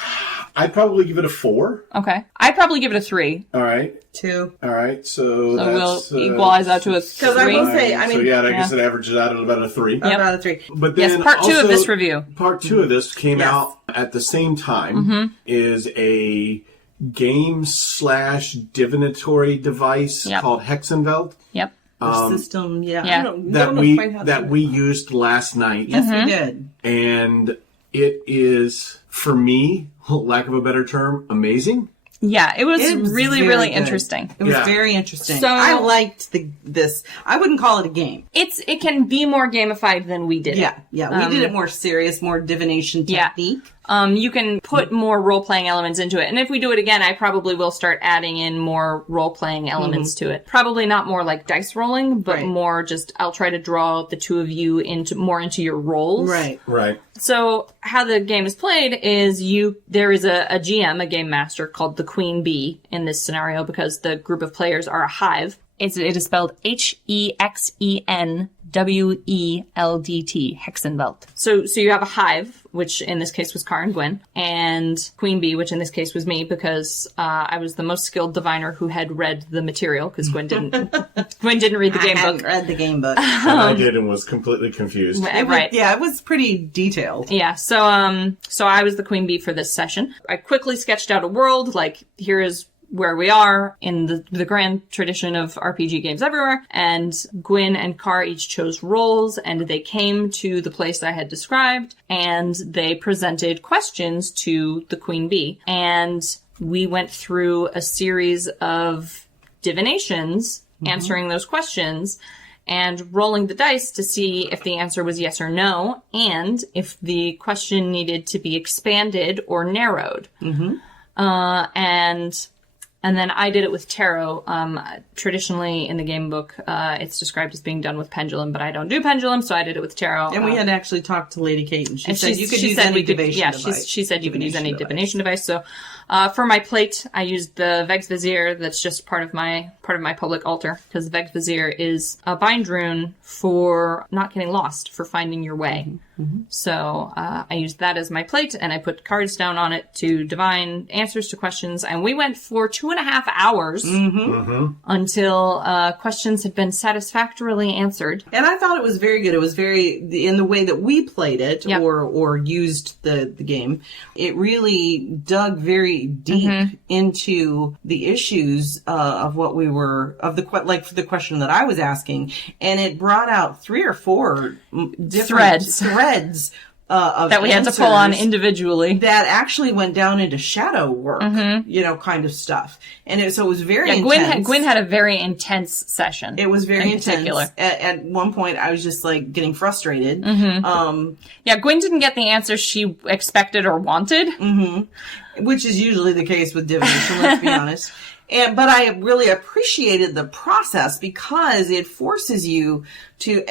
I'd probably give it a 4. Okay. I'd probably give it a 3. All right. 2. All right. So So that's we'll equalize out to a 3. Because I will say, I mean, I guess it averages out at about a 3. about a 3. But then Yes, part 2 of also, this review. Part 2 of this came Yes. out at the same time. Is a game/divinatory device called Hexenwelt. Yep. System, Yeah. I don't know quite how to that we used last night. Yes, we did. And it is, for me, lack of a better term, amazing. Yeah, it was really, very really good. interesting. It was Yeah. very interesting. So- I liked this. I wouldn't call it a game. It can be more gamified than we did. Yeah. We did it more serious, more divination Yeah. technique. You can put more role-playing elements into it. And if we do it again, I probably will start adding in more role-playing elements to it. Probably not more like dice rolling, but more just, I'll try to draw the two of you into your roles. Right. So how the game is played is there is a GM, a game master, called the Queen Bee in this scenario because the group of players are a hive. It is spelled Hexenweldt, Hexenwelt. So you have a hive, which in this case was Car and Gwyn, and Queen Bee, which in this case was me, because I was the most skilled diviner who had read the material, because Gwyn didn't read the game book. I hadn't read the game book. And I did and was completely confused. Right. It was pretty detailed. Yeah, so I was the Queen Bee for this session. I quickly sketched out a world, like, here is where we are in the grand tradition of RPG games everywhere, and Gwyn and Car each chose roles, and they came to the place I had described, and they presented questions to the Queen Bee, and we went through a series of divinations, answering those questions, and rolling the dice to see if the answer was yes or no, and if the question needed to be expanded or narrowed. And then I did it with tarot. Traditionally in the game book, it's described as being done with pendulum, but I don't do pendulum, so I did it with tarot. And we had actually talked to Lady Kate, and she said you could use any divination device. She said you could use any divination device. So for my plate, I used the Veg's Vizier. That's just part of my public altar, because Veg's Vizier is a bind rune for not getting lost, for finding your way. So I used that as my plate, and I put cards down on it to divine answers to questions, and we went for 2.5 hours until questions had been satisfactorily answered. And I thought it was very good. It was very, in the way that we played it, or used the game, it really dug very deep into the issues of what we were, of the question that I was asking, and it brought out 3 or 4 different threads of that we had to pull on individually, that actually went down into shadow work, kind of stuff. And so it was very intense. Gwyn had a very intense session. It was very intense. At one point, I was just like getting frustrated. Gwyn didn't get the answer she expected or wanted. Which is usually the case with divination, let's be honest. But I really appreciated the process because it forces you to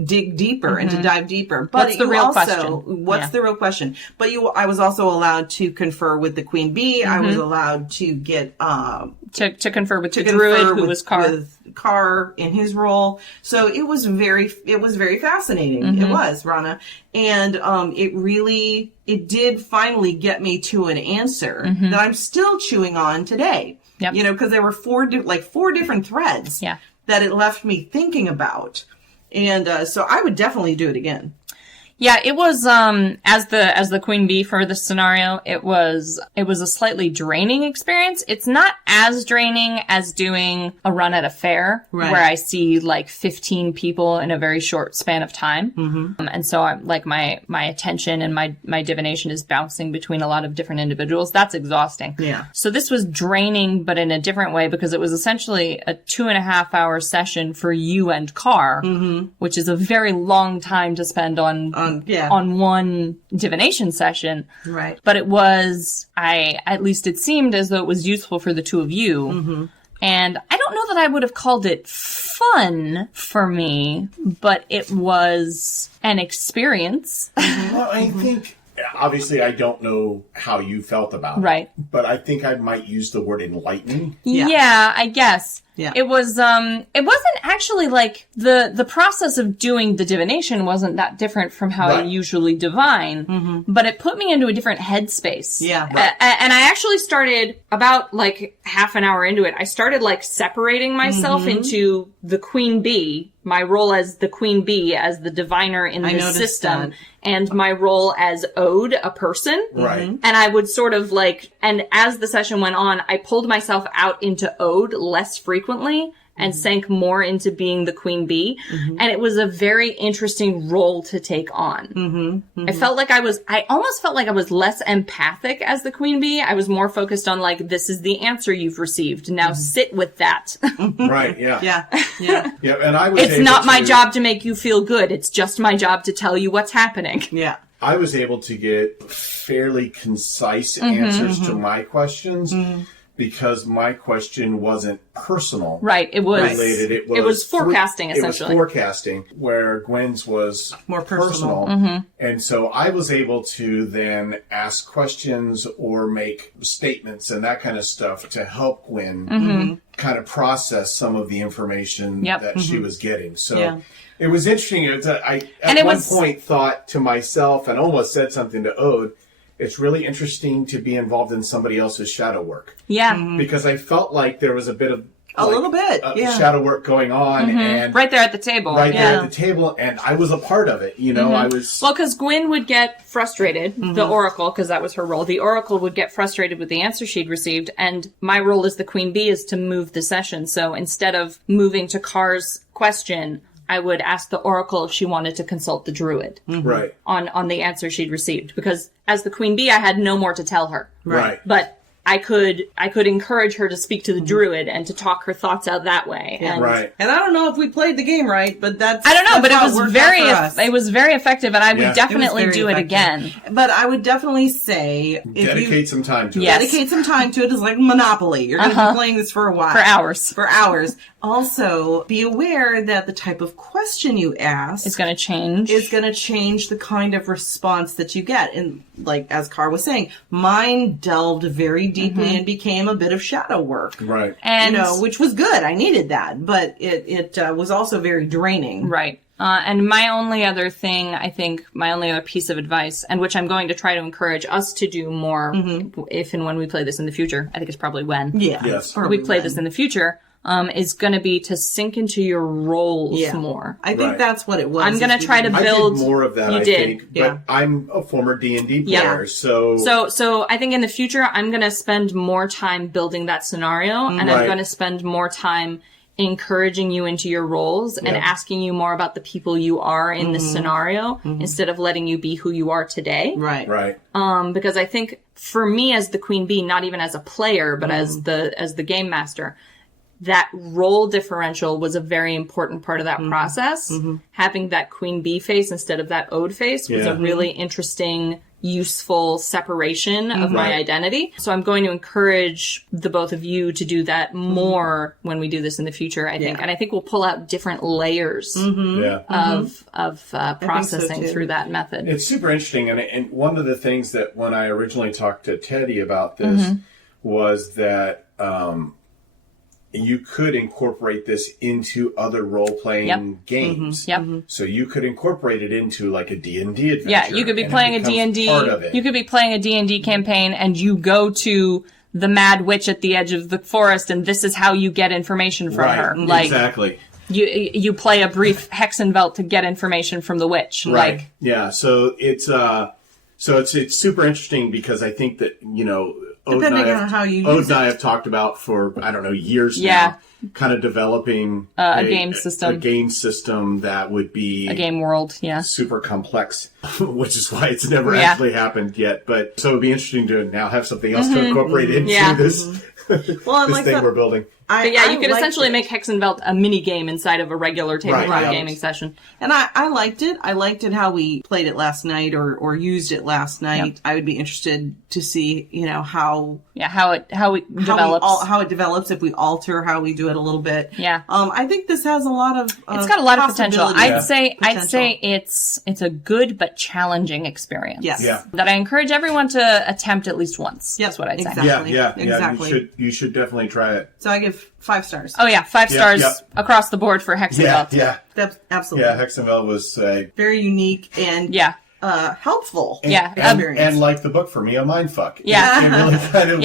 dig deeper and to dive deeper. But what's the real question? What's the real question? But I was also allowed to confer with the Queen Bee. I was allowed to get to confer with the druid who was Car. With Car in his role. So it was very fascinating. It was, Rana. And it did finally get me to an answer that I'm still chewing on today. Because there were 4 different threads that it left me thinking about. And so I would definitely do it again. Yeah, it was as the Queen Bee for this scenario, it was a slightly draining experience. It's not as draining as doing a run at a fair where I see like 15 people in a very short span of time. And so I'm like my attention and my divination is bouncing between a lot of different individuals. That's exhausting. Yeah. So this was draining, but in a different way, because it was essentially a 2.5 hour session for you and Car, which is a very long time to spend on one divination session. Right. But it was, at least it seemed as though it was useful for the two of you. And I don't know that I would have called it fun for me, but it was an experience. Well, I think, obviously I don't know how you felt about it. Right. But I think I might use the word enlightening. Yeah, I guess. Yeah. It was, it wasn't actually like the process of doing the divination wasn't that different from how I usually divine, but it put me into a different headspace. Yeah. Right. And I actually started about like half an hour into it. I started like separating myself into the Queen Bee, my role as the Queen Bee, as the diviner in the system, and my role as Ode, a person. Right. And I would sort of like, and as the session went on, I pulled myself out into Ode less frequently and sank more into being the Queen Bee. And it was a very interesting role to take on. I felt like I almost felt like I was less empathic as the Queen Bee. I was more focused on like, this is the answer you've received. Now sit with that. Right. Yeah. Yeah. Yeah. And I was It's not my job to make you feel good. It's just my job to tell you what's happening. Yeah. I was able to get fairly concise answers to my questions because my question wasn't personal. Right. It was related. It was forecasting, essentially. It was forecasting, where Gwyn's was more personal. And so I was able to then ask questions or make statements and that kind of stuff to help Gwyn kind of process some of the information that she was getting. So it was interesting. I at one point thought to myself and almost said something to Ode, it's really interesting to be involved in somebody else's shadow work. Yeah. Because I felt like there was a bit of a little bit shadow work going on and right there at the table. Right there at the table, and I was a part of it. You know, I was because Gwyn would get frustrated, the Oracle, because that was her role. The Oracle would get frustrated with the answer she'd received, and my role as the Queen Bee is to move the session. So instead of moving to Car's question, I would ask the Oracle if she wanted to consult the Druid right on the answer she'd received. Because as the Queen Bee, I had no more to tell her. Right. But I could encourage her to speak to the Druid and to talk her thoughts out that way. And right. And I don't know if we played the game right, but that's I don't know, but it was very effective, and I would definitely do it again. But I would definitely say dedicate some time to it. Dedicate some time to it. It's like Monopoly. You're going to be playing this for a while. For hours. Also, be aware that the type of question you ask is going to change. Is going to change the kind of response that you get. And like as Car was saying, mine delved very deeply and became a bit of shadow work. Right. And which was good. I needed that, but it was also very draining. Right. And my only other piece of advice, and which I'm going to try to encourage us to do more if and when we play this in the future, I think it's probably when. Yeah. Yes. We play this in the future. Is going to be to sink into your roles more. I think that's what it was. I'm going to try to build. I did more of that, I think. But I'm a former D&D player, so I think in the future, I'm going to spend more time building that scenario, and I'm going to spend more time encouraging you into your roles and asking you more about the people you are in this scenario instead of letting you be who you are today. Right. Right. Because I think for me as the Queen Bee, not even as a player, but as the game master, that role differential was a very important part of that process. Having that Queen Bee face instead of that Ode face was a really interesting, useful separation of my identity. So I'm going to encourage the both of you to do that more when we do this in the future, I think. And I think we'll pull out different layers of processing through that method. It's super interesting. And one of the things that when I originally talked to Teddy about this was that you could incorporate this into other role-playing games. So you could incorporate it into like a D&D adventure. Yeah, you could be playing a D&D. You could be playing a D&D campaign, and you go to the Mad Witch at the edge of the forest, and this is how you get information from her. Like, exactly. You play a brief Hexenwelt to get information from the witch. Right. Like, yeah. So it's super interesting because I think that Ode and I have talked about for, I don't know, years now, kind of developing a game system. A game system that would be a game world, super complex, which is why it's never actually happened yet. But so it'd be interesting to now have something else to incorporate into this, this thing we're building. You could essentially make Hexenwelt a mini game inside of a regular tabletop gaming session. And I liked it. I liked it how we played it last night or used it last night. I would be interested to see, how it develops. How it develops if we alter how we do it a little bit. Yeah. I think this has a lot of it's got a lot of potential. I'd say it's a good but challenging experience. Yes. Yeah. That I encourage everyone to attempt at least once. Yes, That's what I'd say. Exactly. Yeah. Exactly. You should definitely try it. So I give 5 stars. Oh yeah, 5 stars across the board for Hexenwelt. Yeah. That's absolutely. Yeah, Hexenwelt was very unique and helpful. And like the book for me, a mindfuck. Yeah. It really kind of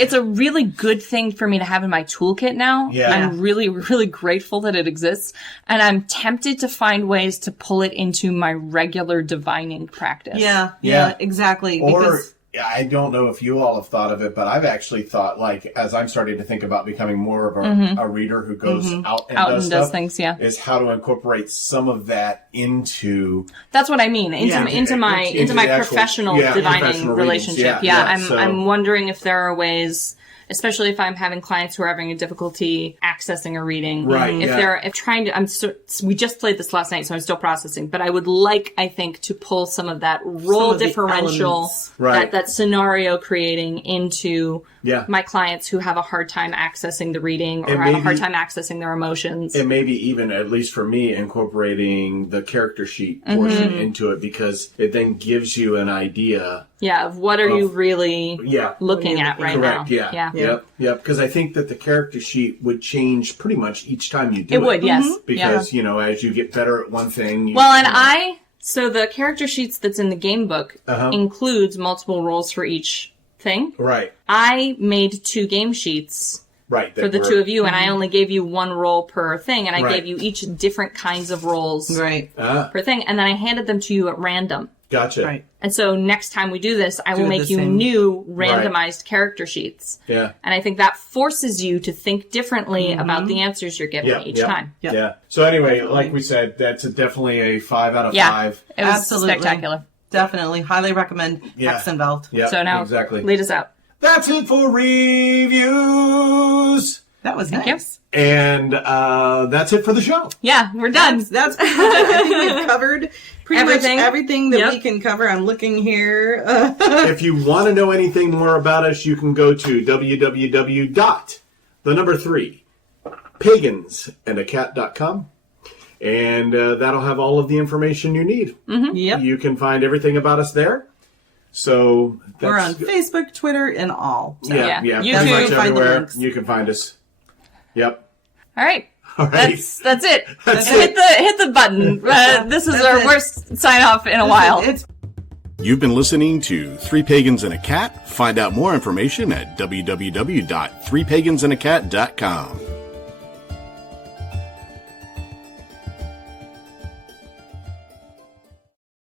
it's a really good thing for me to have in my toolkit now. Yeah. I'm really, really grateful that it exists. And I'm tempted to find ways to pull it into my regular divining practice. Yeah, exactly. Or I don't know if you all have thought of it, but I've actually thought, like, as I'm starting to think about becoming more of a reader who goes out and does things, is how to incorporate some of that into. That's what I mean. Into my actual, professional divining professional relationship. readings. I'm wondering if there are ways especially if I'm having clients who are having a difficulty accessing a reading. Right, If yeah. they're if trying to, we just played this last night, so I'm still processing, but I would like, I think, to pull some of that role of the differential, elements. Right. that scenario creating into Yeah. my clients who have a hard time accessing the reading or And have a maybe- hard time accessing their emotions. And maybe even, at least for me, incorporating the character sheet portion into it, because it then gives you an idea. Yeah, of what are you really Yeah. looking at right Correct. now. Yeah. Yep. Because I think that the character sheet would change pretty much each time you do it. It would, yes. Because, you know, as you get better at one thing. Well, and so the character sheets that's in the game book Uh-huh. includes multiple roles for each thing. Right. I made 2 game sheets Right. for the 2 of you, and I only gave you 1 role per thing, and I Right. gave you each different kinds of roles Right. per thing, and then I handed them to you at random. Gotcha. Right. And so next time we do this, I will Do make the you same. new randomized character sheets. Yeah. And I think that forces you to think differently about the answers you're given each time. Yeah. Yeah. So anyway, like we said, that's definitely a 5 out of Yeah. 5. It was Absolutely. spectacular. Definitely. Highly recommend Yeah. Hex Involved. Yeah. So now, exactly. lead us out. That's it for reviews. That was you. nice. And that's it for the show. Yeah, we're done. That's pretty much it. I think we've covered pretty Everything. much everything that Yep. we can cover. I'm looking here. If you want to know anything more about us, you can go to www.pagansandAcat.com, and that'll have all of the information you need. Yep. You can find everything about us there. So that's, We're on Facebook, Twitter, and all. So yeah, Yeah. pretty YouTube. much You can find the everywhere. links. You can find us. Yep. All right. All right. That's it. That's hit it. hit the button. This is That's our it. worst sign off in a while. It's You've been listening to Three Pagans and a Cat. Find out more information at www.threepagansandacat.com.